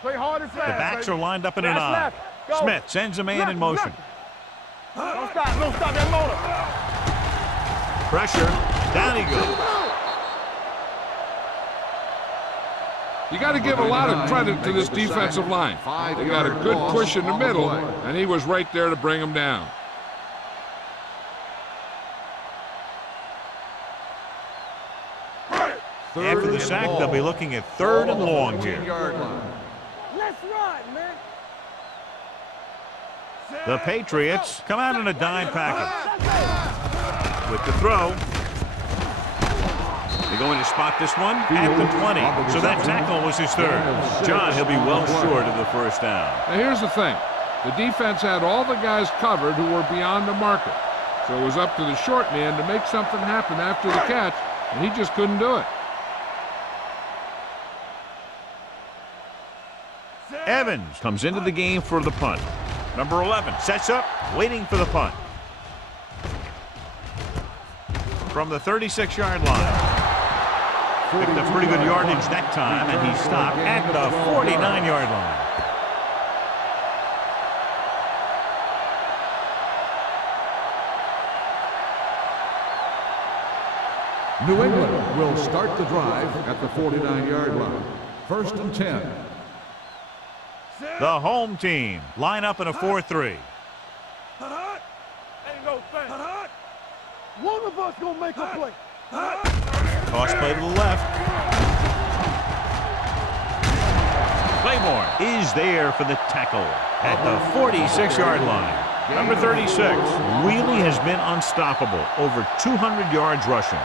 Play hard and fast. The backs baby. are lined up in an Left, eye. left. Go. Smith sends a man in motion. Don't stop that motor. Pressure. Down he goes. You got to give a lot of credit to this defensive line. They got a good push in the middle, and he was right there to bring them down. After the sack, they'll be looking at 3rd and long here. Let's run, man. The Patriots come out in a dime package. With the throw. They're going to spot this one at the 20. So that tackle was his 3rd. John, he'll be well short of the first down. Now here's the thing. The defense had all the guys covered who were beyond the marker. So it was up to the short man to make something happen after the catch, and he just couldn't do it. Evans comes into the game for the punt. Number 11 sets up, waiting for the punt. From the 36-yard line. Picked up pretty good yardage that time, and he stopped at the 49-yard line. New England will start the drive at the 49-yard line. 1st and 10. The home team line up in a 4-3. One of us gonna make a play. Toss play to the left. Claiborne is there for the tackle at the 46-yard line. Number 36 really has been unstoppable. Over 200 yards rushing.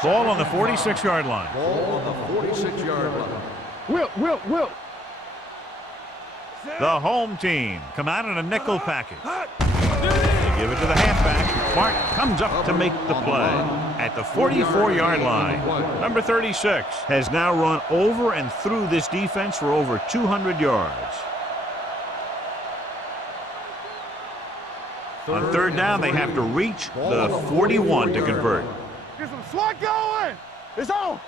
Ball on the 46-yard line. Ball on the 46-yard line. Will. The home team come out in a nickel package. They give it to the halfback. Clark comes up to make the play at the 44-yard line. Number 36 has now run over and through this defense for over 200 yards. On 3rd down, they have to reach the 41 to convert. Get some slot going. It's on.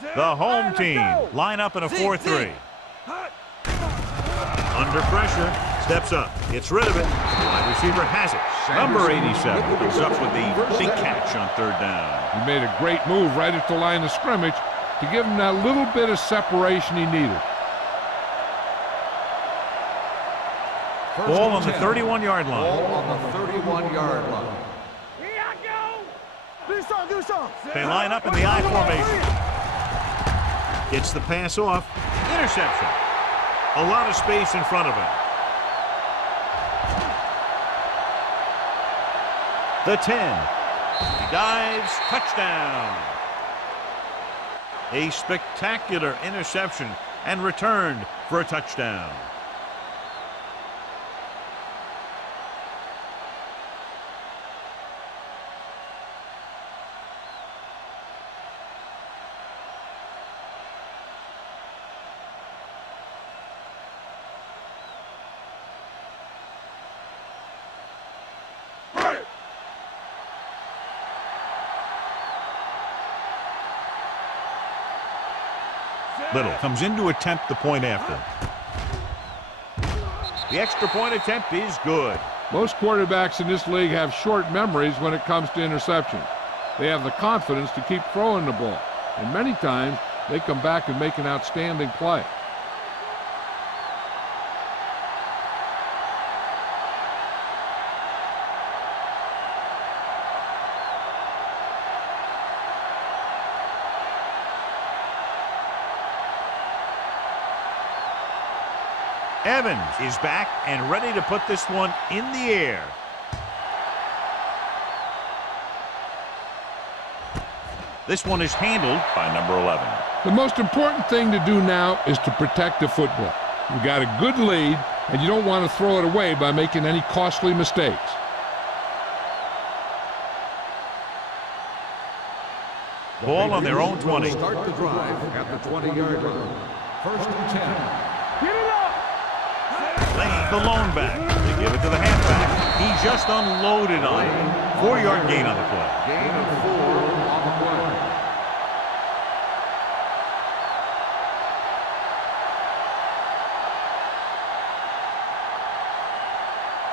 The home team line up in a 4-3. Under pressure, steps up, gets rid of it. Wide receiver has it. Number 87 comes up with the big catch on 3rd down. He made a great move right at the line of scrimmage to give him that little bit of separation he needed. Ball on the 31-yard line. Ball on the 31-yard line. Here I go. Do some. They line up in the I formation. Gets the pass off. Interception. A lot of space in front of him. The 10. He dives. Touchdown. A spectacular interception and returned for a touchdown. Little comes in to attempt the point after. The extra point attempt is good. Most quarterbacks in this league have short memories when it comes to interceptions. They have the confidence to keep throwing the ball, and many times they come back and make an outstanding play. Evans is back and ready to put this one in the air. This one is handled by number 11. The most important thing to do now is to protect the football. You got a good lead, and you don't want to throw it away by making any costly mistakes. Ball on their own 20. Start the drive at the 20-yard line. 1st and 10. Get it up. Laying the lone back. They give it to the halfback. He just unloaded on it. 4-yard gain on the play. Gain of 4 on the play.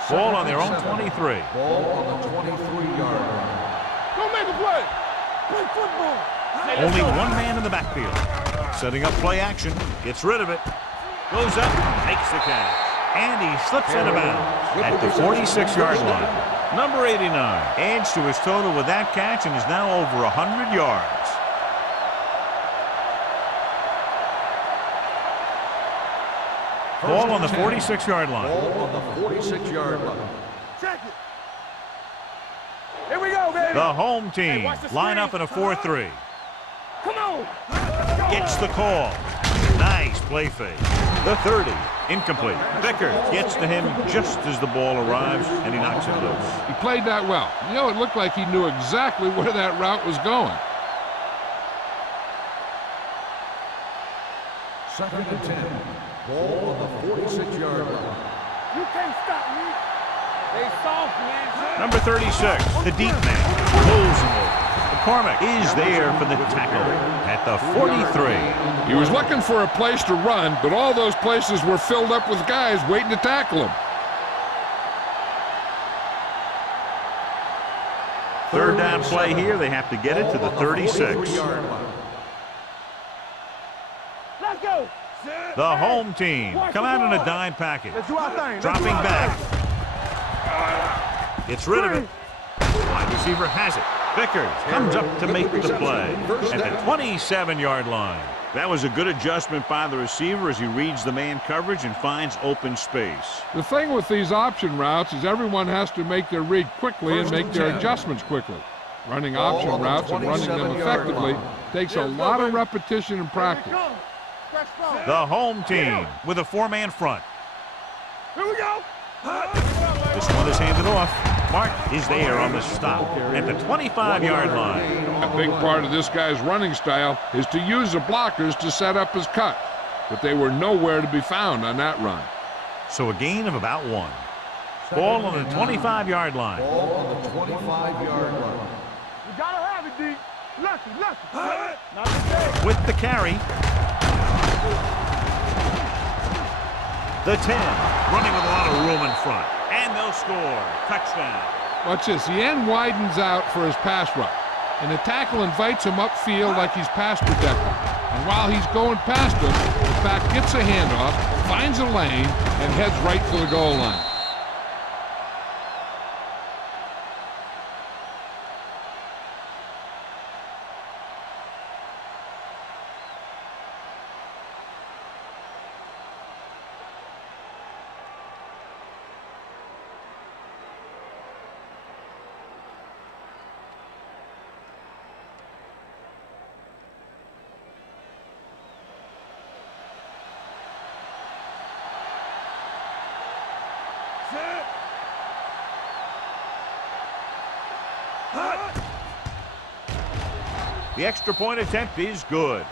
Ball on their own 23. Ball on the 23-yard line. Go make a play. Play football. Only one man in the backfield. Setting up play action. Gets rid of it. Goes up. Makes the catch. And he slips out of bounds at the 46-yard line. Number 89 adds to his total with that catch and is now over 100 yards. Ball on the 46-yard line. Ball on the 46-yard line. Check it. Here we go, baby. The home team watch the line screen. up in a 4-3. Come on. Gets the call. Nice play fake. The 30. Incomplete. Vickers gets to him just as the ball arrives, and he knocks it loose. He played that well. You know, it looked like he knew exactly where that route was going. 2nd and 10. Ball on the 46-yard line. You can't stop me. They soft, man. Number 36, the deep man, pulls him over. The McCormick is there for the tackle at the 43. He was looking for a place to run, but all those places were filled up with guys waiting to tackle him. Third down play here. They have to get it to the 36. Let's go. The home team come out in a dime package. Let's do our thing. Dropping back. Gets rid of it. Wide receiver has it. Vickers comes up to make the play at the 27-yard line. That was a good adjustment by the receiver as he reads the man coverage and finds open space. The thing with these option routes is everyone has to make their read quickly and make their adjustments quickly. Running option routes and running them effectively takes a lot of repetition and practice. The home team with a four-man front. Here we go. This one is handed off. Mark is there on the stop at the 25-yard line. A big part of this guy's running style is to use the blockers to set up his cut, but they were nowhere to be found on that run. So a gain of about 1. Ball on the 25-yard line. Ball on the 25-yard line. You gotta have it, D. Lefty. Not today. With the carry. The 10, running with a lot of room in front. And they'll score. Touchdown. Watch this. The end widens out for his pass rush, and the tackle invites him upfield like he's pass protected. And while he's going past him, the back gets a handoff, finds a lane, and heads right for the goal line. The extra point attempt is good.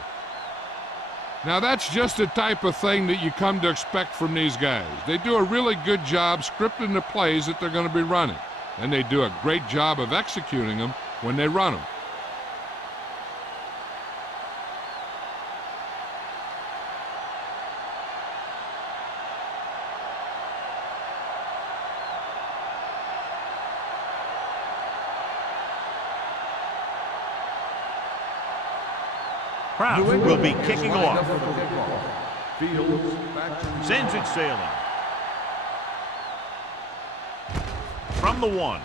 Now that's just the type of thing that you come to expect from these guys. They do a really good job scripting the plays that they're going to be running, and they do a great job of executing them when they run them. Kraft will be kicking off. Fields back to Sends it sailing. From the 1.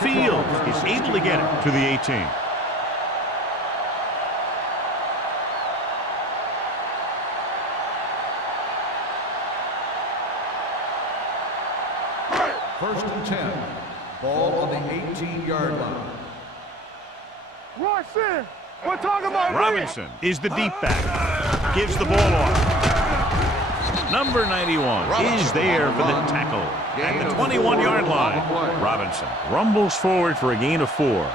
Fields is able to get it to the 18. First and 10. Ball on the 18-yard line. Royce, we're talking about Robinson is the deep back. Gives the ball off. Number 91 is there for the tackle at the 21-yard line. Robinson rumbles forward for a gain of 4.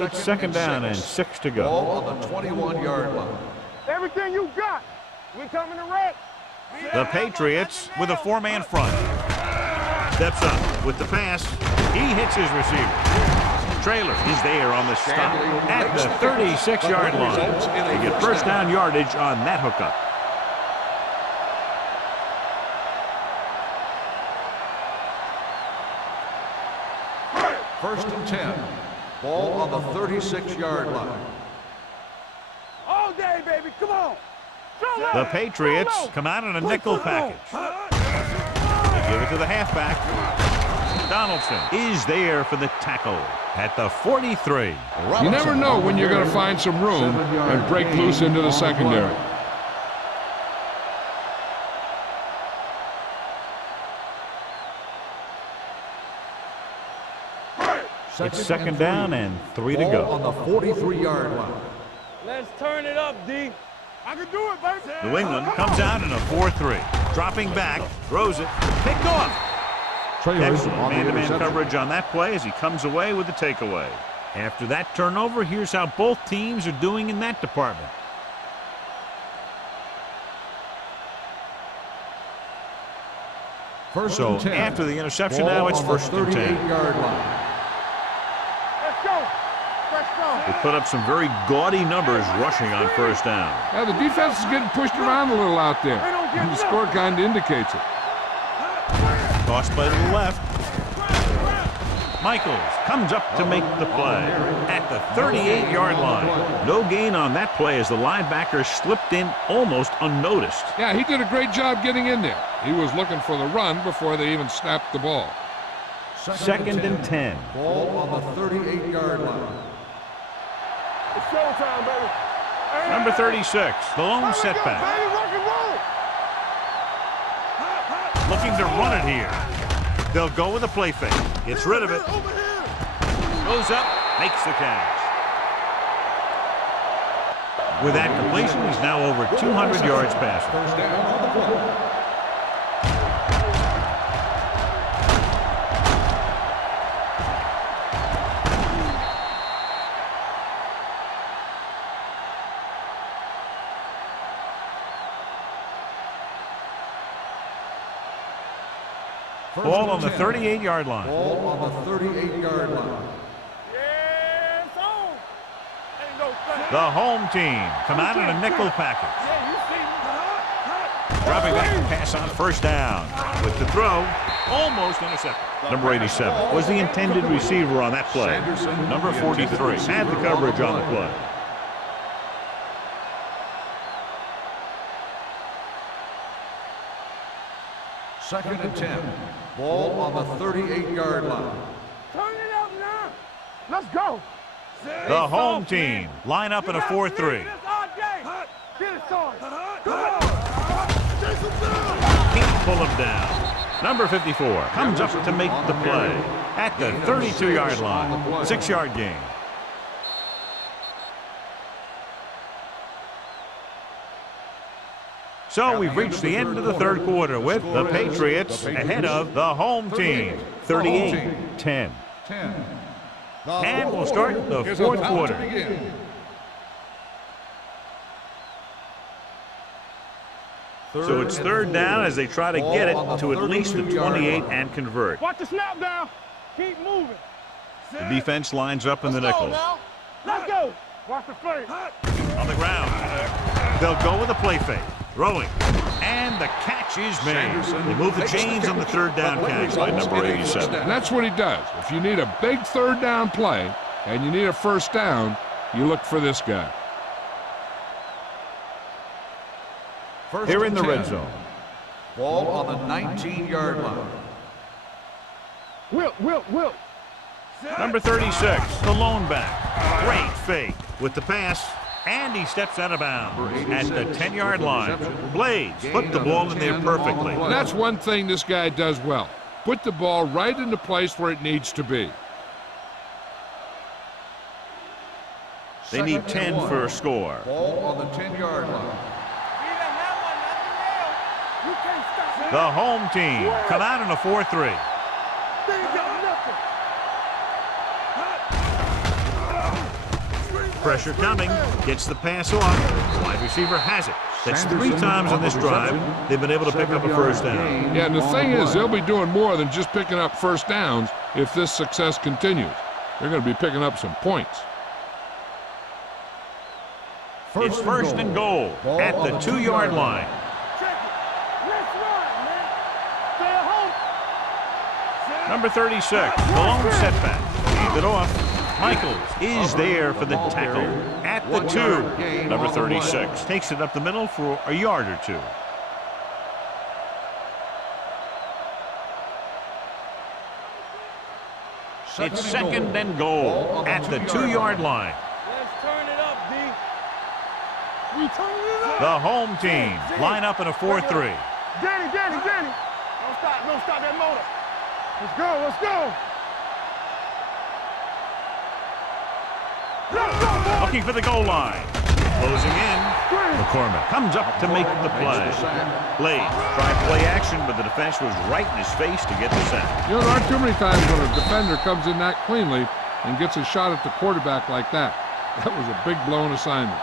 It's second down and 6 to go. Ball on the 21-yard line. Everything you got. We coming to wreck. The Patriots with a four-man front. Steps up with the pass. He hits his receiver. Trailer is there on the stop at the 36-yard line. They get first down yardage on that hookup. First and 10. Ball on the 36-yard line. All day, baby. Come on. The Patriots come out in a nickel package. They give it to the halfback. Donaldson is there for the tackle at the 43. You never know when you're going to find some room and break loose into the secondary. It's second down and 3 to go. On the 43-yard line. Let's turn it up, D. I can do it, baby. New England comes out in a 4-3. Dropping back, throws it, picked off. Excellent man-to-man coverage on that play as he comes away with the takeaway. After that turnover, here's how both teams are doing in that department. So after the interception, now it's first and 10. Yard line. Let's go. Fresh ball. They put up some very gaudy numbers rushing on first down. Yeah, the defense is getting pushed around a little out there. And the score kind of indicates it. Toss play to the left. Michaels comes up to make the play at the 38-yard line. No gain on that play as the linebacker slipped in almost unnoticed. Yeah, he did a great job getting in there. He was looking for the run before they even snapped the ball. Second and 10. Ball on the 38-yard line. It's showtime, baby. Number 36, the lone setback. Baby, rock and roll. Looking to run it here. They'll go with a play fake. Gets rid of it. Goes up, makes the catch. With that completion, he's now over 200 yards passing. First down on the play. Ball on the 38-yard line. Ball on the 38-yard line. Yeah, it's on. Ain't no thing. The home team come out in a nickel package. Yeah, you see me. Dropping back to pass on first down. With the throw, almost intercepted. Number 87 was the intended receiver on that play. Number 43 had the coverage on the play. Second and 10. Ball on the 38-yard line. Turn it up now. Let's go. The home team line up in a 4-3. Get it started. Can't pull him down. Number 54 comes up to make the play at the 32-yard line. 6-yard gain. So we've reached the end of the third quarter with the Patriots ahead of the home team, 38-10. And we'll start the fourth quarter. So it's third down as they try to get it to at least the 28 and convert. Watch the snap down. Keep moving. The defense lines up in the nickel. Let's go. Watch the fake. On the ground. They'll go with a play fake. Throwing. And the catch is made. They move the chains on the third down catch by number 87. And that's what he does. If you need a big third down play and you need a first down, you look for this guy. They're in the red zone. Ball on the 19-yard line. Wilt. Number 36, the lone back. Great fake with the pass. And he steps out of bounds at the 10-yard line. Blades put the ball in there perfectly. And that's one thing this guy does well. Put the ball right into place where it needs to be. They need 10 for a score. Ball on the 10-yard line. The home team come out in a 4-3. Pressure coming, gets the pass off. Wide receiver has it. That's 3 times on this drive they've been able to pick up a first down. Yeah, and the thing is, they'll be doing more than just picking up first downs if this success continues. They're going to be picking up some points. It's first and goal at the 2-yard line. Number 36, the lone setback. Hand it off. Michaels is there for the tackle at the 2. Number 36 takes it up the middle for a yard or 2. It's second and goal at the 2-yard line. Let's turn it up, D. We turn it up. The home team line up in a 4-3. Danny. Don't stop that motor. Let's go. Looking for the goal line. Closing in. McCormick comes up to make the play. Blades tried play action, but the defense was right in his face to get the sack. You know, there aren't too many times when a defender comes in that cleanly and gets a shot at the quarterback like that. That was a big blown assignment.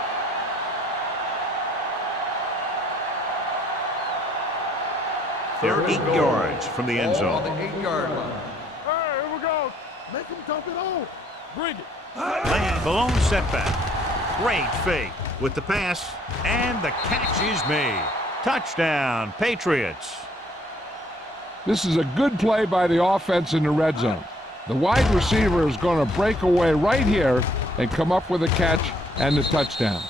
They're 8 yards from the end Ball on zone. the 8-yard line. Hey, here we go. Make him dump it on. Bring it. Land balloon setback. Great fake with the pass, and the catch is made. Touchdown, Patriots. This is a good play by the offense in the red zone. The wide receiver is going to break away right here and come up with a catch and the touchdown.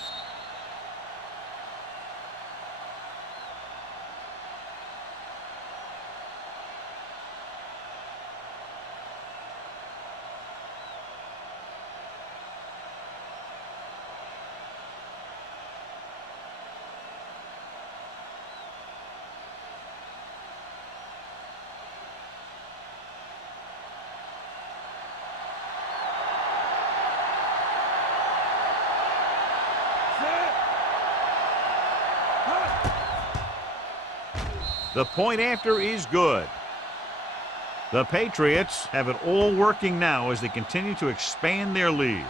The point after is good. The Patriots have it all working now as they continue to expand their lead.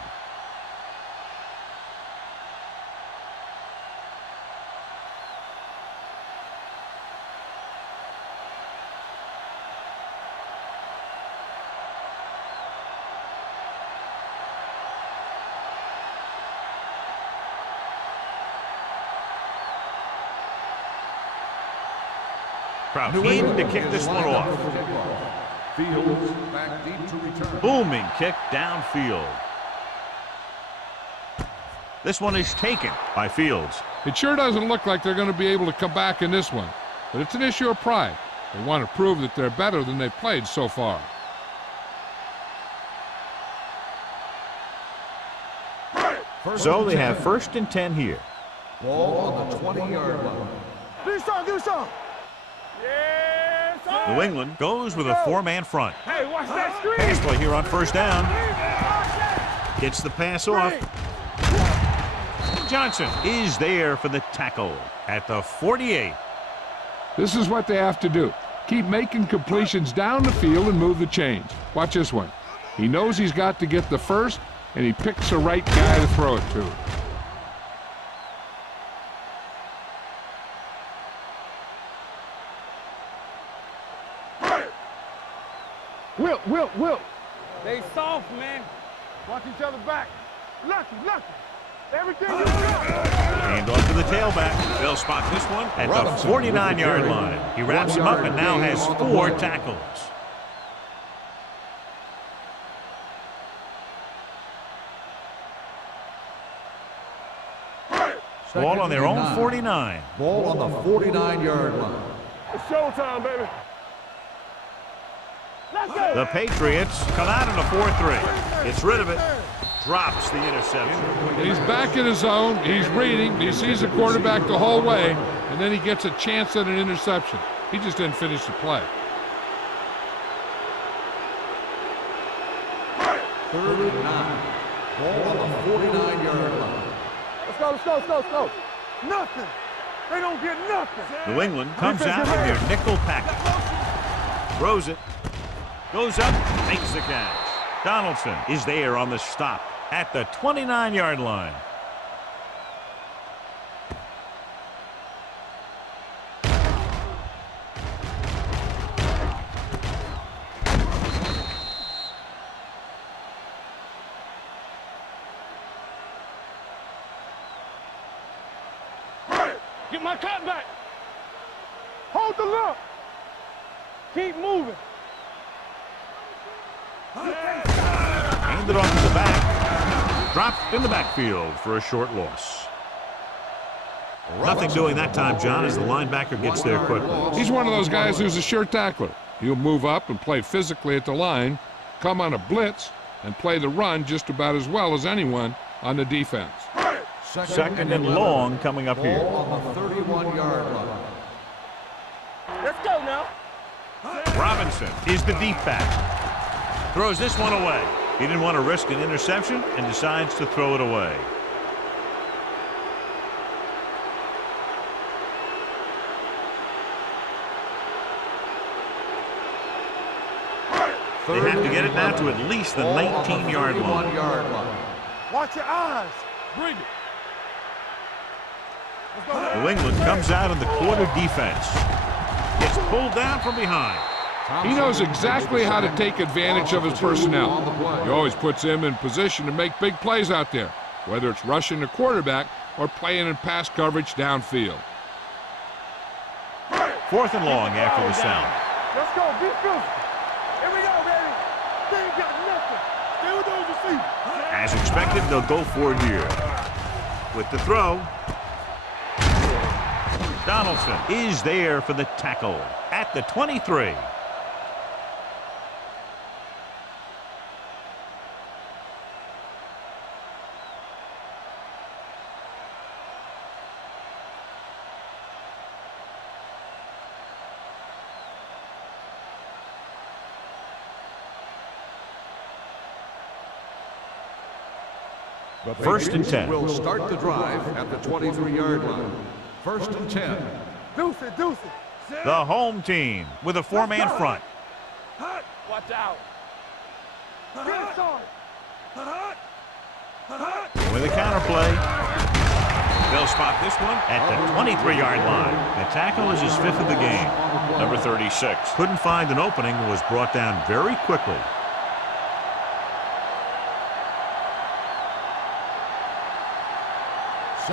Crowd in to kick this one off. Fields back deep to return. Booming kick downfield. This one is taken by Fields. It sure doesn't look like they're going to be able to come back in this one, but it's an issue of pride. They want to prove that they're better than they've played so far. So they have 1st and 10 here. Ball on the 20-yard line. Give me some, give me some. Yes, sir. New England goes with a 4-man front. Hey, watch that screen. Pass play here on 1st down. Gets the pass off. Johnson is there for the tackle at the 48. This is what they have to do. Keep making completions down the field and move the chains. Watch this one. He knows he's got to get the first, and he picks the right guy to throw it to. Will. They soft, man. Watch each other back. Lucky. Everything you got. Hand off to the tailback. They'll spot this one at the 49-yard line. He wraps him up and now has 4 tackles. Ball on their own 49. Ball on the 49-yard line. It's showtime, baby. Let's go. The Patriots come out in a 4-3. Gets rid of it. Drops the interception. He's back in his zone. He's reading. He sees the quarterback the whole way, and then he gets a chance at an interception. He just didn't finish the play. 3rd and 9. Ball on the 49-yard line. Let's go. Nothing. They don't get nothing. New England comes out in their nickel package. Throws it. Goes up. Makes the catch. Donaldson is there on the stop at the 29-yard line. Get my cut back. Hold the look. Keep moving. Handed off to the back. Dropped in the backfield for a short loss. Nothing doing that time, John, as the linebacker gets there quickly. He's one of those guys who's a sure tackler. He'll move up and play physically at the line, come on a blitz, and play the run just about as well as anyone on the defense. 2nd and long coming up here. Ball on the 31-yard line. Let's go now. Robinson is the deep back. Throws this one away. He didn't want to risk an interception and decides to throw it away. They have to get it now to at least the 19-yard line. Watch your eyes. Bring it. New England comes out in the quarter defense. Gets gets pulled down from behind. He knows exactly how to take advantage of his personnel. He always puts them in position to make big plays out there, whether it's rushing the quarterback or playing in pass coverage downfield. 4th and long after the sound. Let's go, be physical. Here we go, baby. They ain't got nothing. Stay with those receivers. As expected, they'll go for it here. With the throw, Donaldson is there for the tackle at the 23. The 1st and 10. will start the drive at the 23-yard line. 1st and 10. Deuce it. The home team with a 4-man front. Watch out. Get inside. With a counterplay, they'll spot this one at the 23-yard line. The tackle is his 5th of the game. Number 36 couldn't find an opening and was brought down very quickly.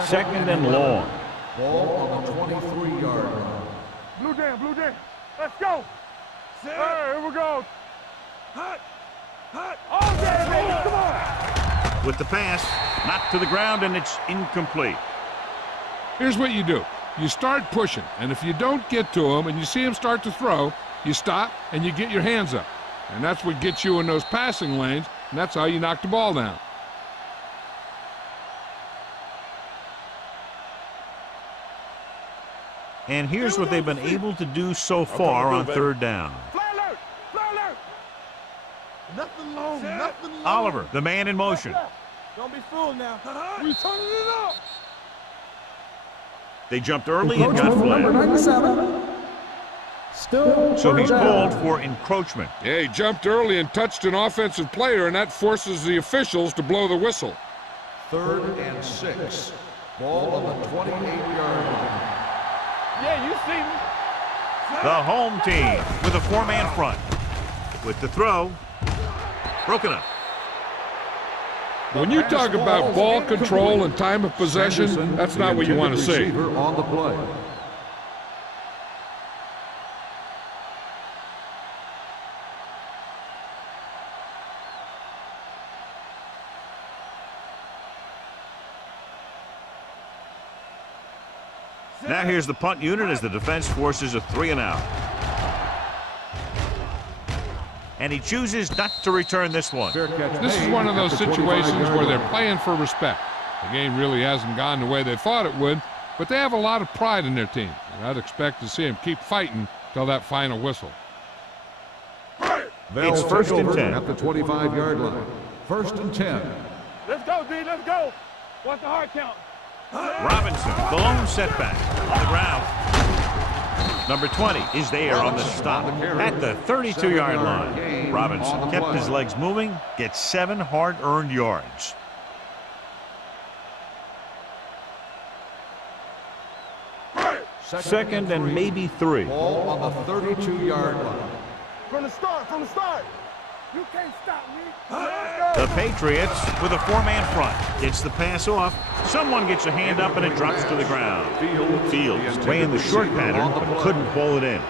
Second and long. Ball on the 23-yard line. Blue jam. Let's go. Hey, here we go. All day, baby. Come on. With the pass, knocked to the ground, and it's incomplete. Here's what you do. You start pushing, and if you don't get to him and you see him start to throw, you stop and you get your hands up. And that's what gets you in those passing lanes, and that's how you knock the ball down. And here's what they've been able to do so far on 3rd down. Fly alert. Nothing long. Oliver, the man in motion. Don't be fooled now. We turning it up. They jumped early and got Encroachment number flagged. 97. Still So he's first down. called for encroachment. Yeah, he jumped early and touched an offensive player, and that forces the officials to blow the whistle. 3rd and 6. Ball on the 28-yard line. Yeah, you see me. The home team with a 4-man front. With the throw, broken up. When you talk about ball control and time of possession, that's not what you want to see. Receiver on the play. Now here's the punt unit as the defense forces a 3-and-out. And he chooses not to return this one. This is one of those situations where they're playing for respect. The game really hasn't gone the way they thought it would, but they have a lot of pride in their team. And I'd expect to see them keep fighting till that final whistle. It's 1st and 10. At the 25-yard line. 1st and 10. Let's go, D. Let's go. Watch the hard count. Robinson, the lone setback on the ground. Number 20 is there on the stop at the 32-yard line. Robinson kept his legs moving, gets 7 hard-earned yards. Second and maybe 3. Ball on the 32-yard line. From the start. You can't stop me. The Patriots with a 4-man front. Gets the pass off. Someone gets a hand up and it drops to the ground. Fields weighing the short pattern but couldn't pull it in.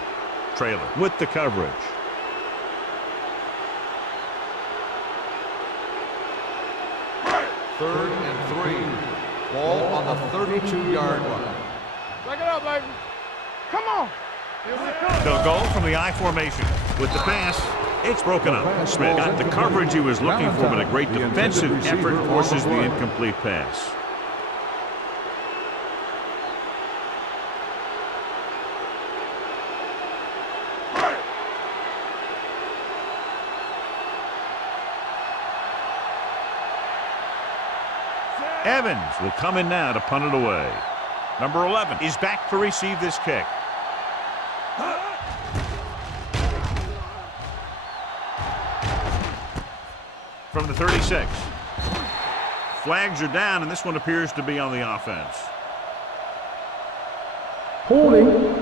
Trailer with the coverage. Third and 3. Ball on the 32-yard line. Back it up, baby. Come on. Here we go. They'll go from the I formation. With the pass, it's broken up. Smith got the coverage he was looking for, but a great defensive effort forces the incomplete pass. Evans will come in now to punt it away. Number 11 is back to receive this kick. From the 36. Flags are down, and this one appears to be on the offense. Holding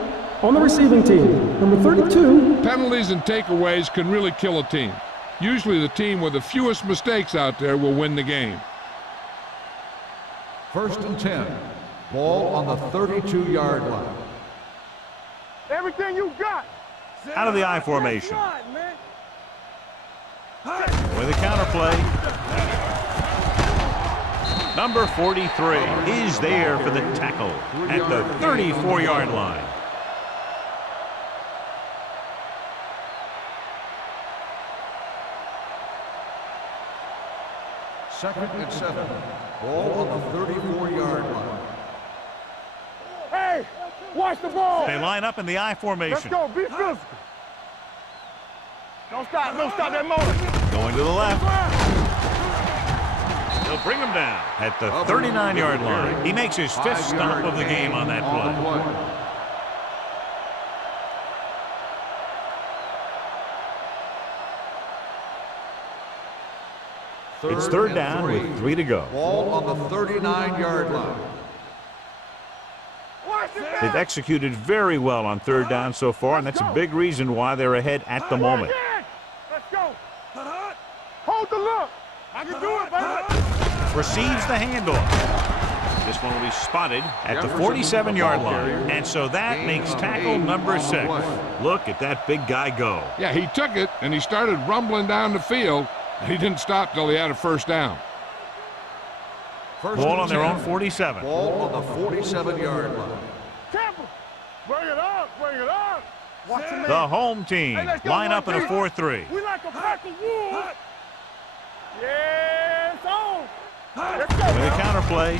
On the receiving team, number 32. Penalties and takeaways can really kill a team. Usually the team with the fewest mistakes out there will win the game. 1st and 10. Ball on the 32-yard line. Everything you got. Out of the I formation. With a counter play. Number 43 is there for the tackle at the 34-yard line. Second and 7. Ball on the 34-yard line. Hey, watch the ball. They line up in the I Let's formation. go. Be physical. Don't stop that motor. Going to the left. They'll bring him down at the 39-yard line. He makes his 5th stop of the game on that play. It's 3rd down with 3 to go. Ball on the 39-yard line. They've executed very well on 3rd down so far, and that's a big reason why they're ahead at the moment. Let's go. Hold the look. I can do it, baby. Receives the handoff. This one will be spotted at the 47-yard line, and so that makes tackle number 6. Look at that big guy go. Yeah, he took it, and he started rumbling down the field, and he didn't stop till he had a 1st down. Ball on their own 47. Ball on the 47-yard line. Tampa, bring it up, bring it up. Watch him. The home team line up in a 4-3. We like a pack of wood. Yeah, it's on. Let's go. With a counter play.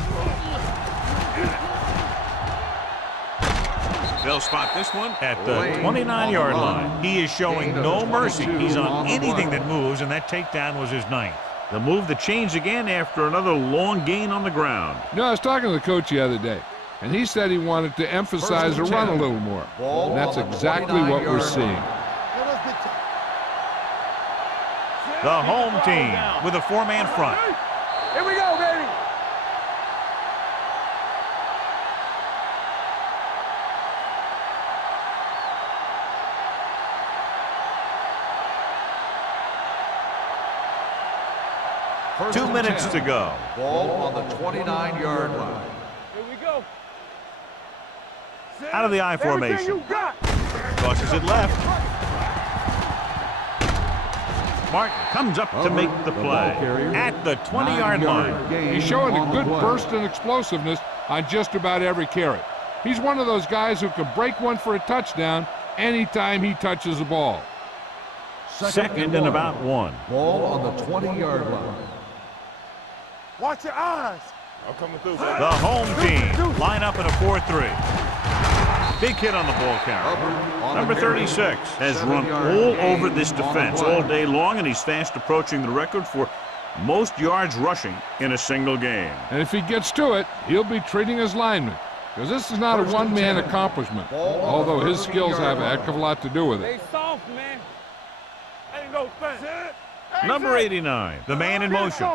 They'll spot this one at the 29-yard line. He is showing no mercy. He's on anything that moves, and that takedown was his 9th. The move that changed again after another long gain on the ground. You know, I was talking to the coach the other day, and he said he wanted to emphasize the run a little more. And that's exactly what we're seeing. The home team with a 4-man front. Here we go, baby. First 2 and minutes 10. to go. Ball on the 29-yard line. Here we go. Out of the I Everything formation. you got. Tosses it left. Martin comes up to make the play at the 20-yard line. He's showing a good burst and explosiveness on just about every carry. He's one of those guys who can break one for a touchdown anytime he touches the ball. Second and about 1. Ball on the 20-yard line. Watch your eyes. I'm coming through, baby. The home team line up in a 4-3. Big hit on the ball carrier. Number 36 has run all over this defense all day long, and he's fast approaching the record for most yards rushing in a single game. And if he gets to it, he'll be treating his linemen, because this is not a one-man accomplishment, although his skills have a heck of a lot to do with it. Stay soft, man. Ain't no fast. Number 89, the man in motion.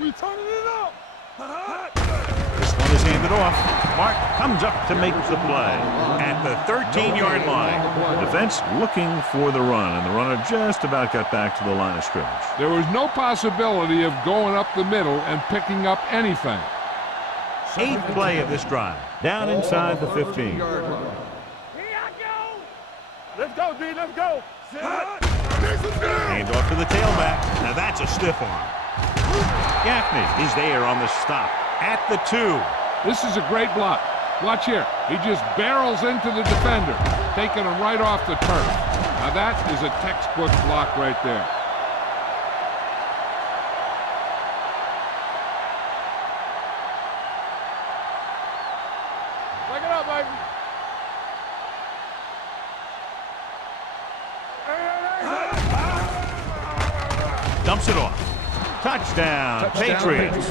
We turning it up. This one is handed off. Mark comes up to make the play at the 13-yard line. Defense looking for the run, and the runner just about got back to the line of scrimmage. There was no possibility of going up the middle and picking up anything. 8th play of this drive. Down inside the 15. Here I go. Let's go, D. Let's go. Hand off to the tailback. Now that's a stiff arm. Gaffney is there on the stop at the 2. This is a great block. Watch here. He just barrels into the defender, taking him right off the turf. Now that is a textbook block right there. Break it up, baby. Dumps it off. Touchdown, Patriots.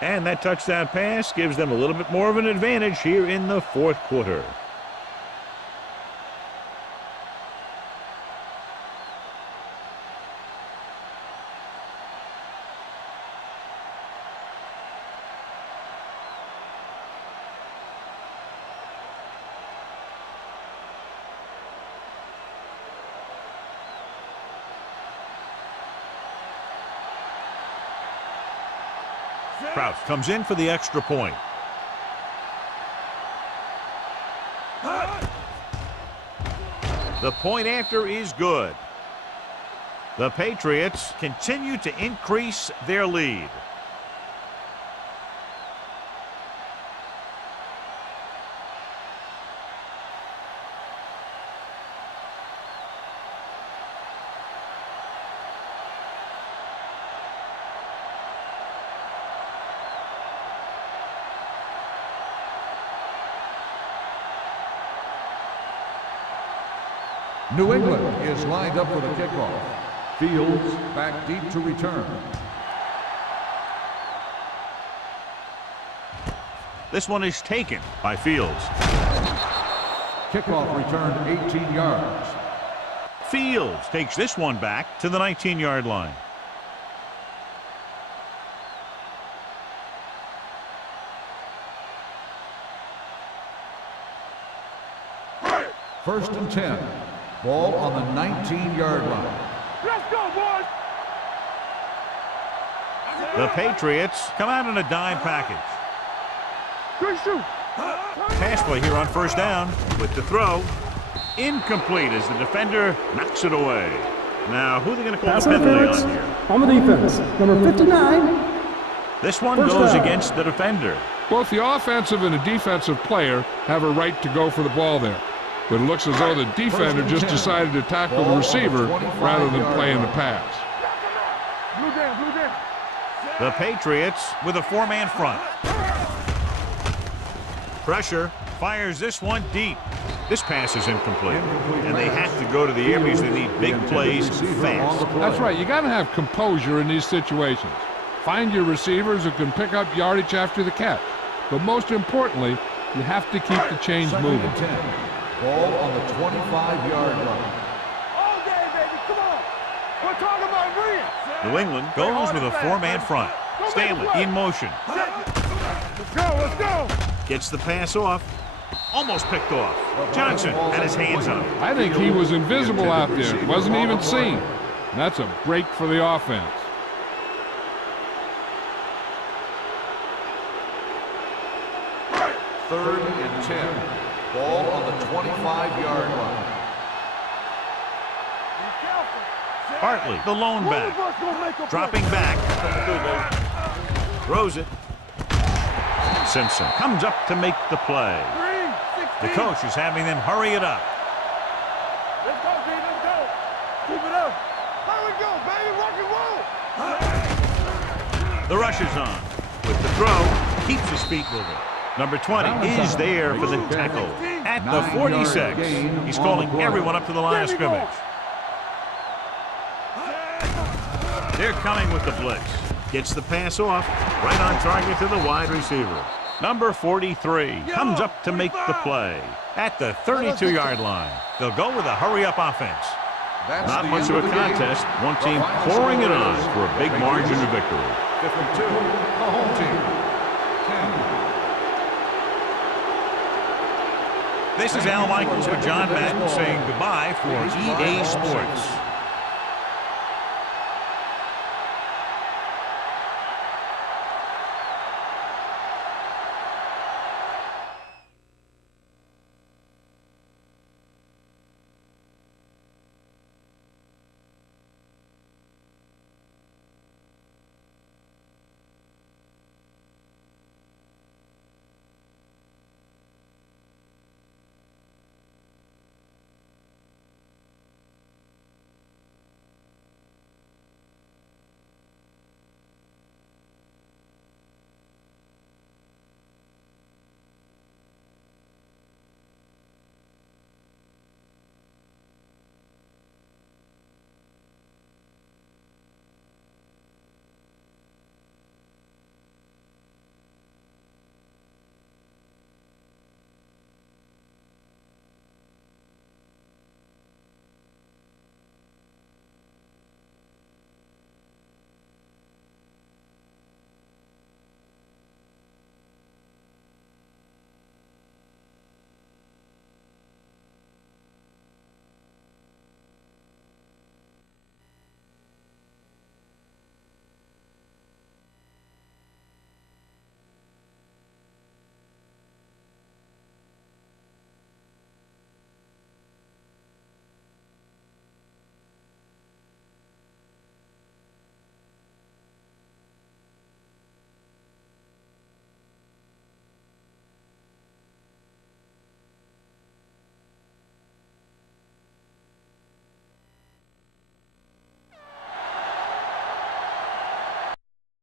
And that touchdown pass gives them a little bit more of an advantage here in the 4th quarter. Kraus comes in for the extra point. The point after is good. The Patriots continue to increase their lead. New England is lined up for the kickoff. Fields back deep to return. This one is taken by Fields. Kickoff returned 18 yards. Fields takes this one back to the 19-yard line. First and 10. Ball on the 19-yard line. Let's go, boys! The Patriots come out in a dime package. Good shoot! Pass play here on first down with the throw. Incomplete as the defender knocks it away. Now, who are they going to call Pass the penalty interference on here? on the defense. Number 59. This one First goes down. against the defender. Both the offensive and the defensive player have a right to go for the ball there. But it looks as though the defender just decided to tackle the receiver rather than playing the pass. Blue down, blue down. The Patriots with a four-man front. Pressure, fires this one deep. This pass is incomplete. And they have to go to the air because they need big plays fast. That's right. You got to have composure in these situations. Find your receivers who can pick up yardage after the catch. But most importantly, you have to keep the chains Second moving. and 10. Ball on the 25-yard line. All day, baby, come on. We're talking about green. New England goes with a four-man front. Stanley in motion. Let's go, let's go. Gets the pass off. Almost picked off. Johnson had his hands on it. I think he was invisible out there. Wasn't even seen. And that's a break for the offense. Third and 10. Ball on the 25-yard line. Hartley, the lone back. Dropping back. Throws it. Simpson comes up to make the play. The coach is having them hurry it up. Let's go, D, let's go. Keep it up. How we go, baby? Rock and roll. The rush is on. With the throw, keeps his feet moving. Number 20 is there for the tackle. At the 46, he's calling everyone up to the line of scrimmage. They're coming with the blitz. Gets the pass off, right on target to the wide receiver. Number 43 comes up to make the play. At the 32-yard line, they'll go with a hurry-up offense. Not much of a contest. One team pouring it on for a big margin of victory. 52, the home team. 10. This is Al Michaels with John Madden saying goodbye for EA Sports.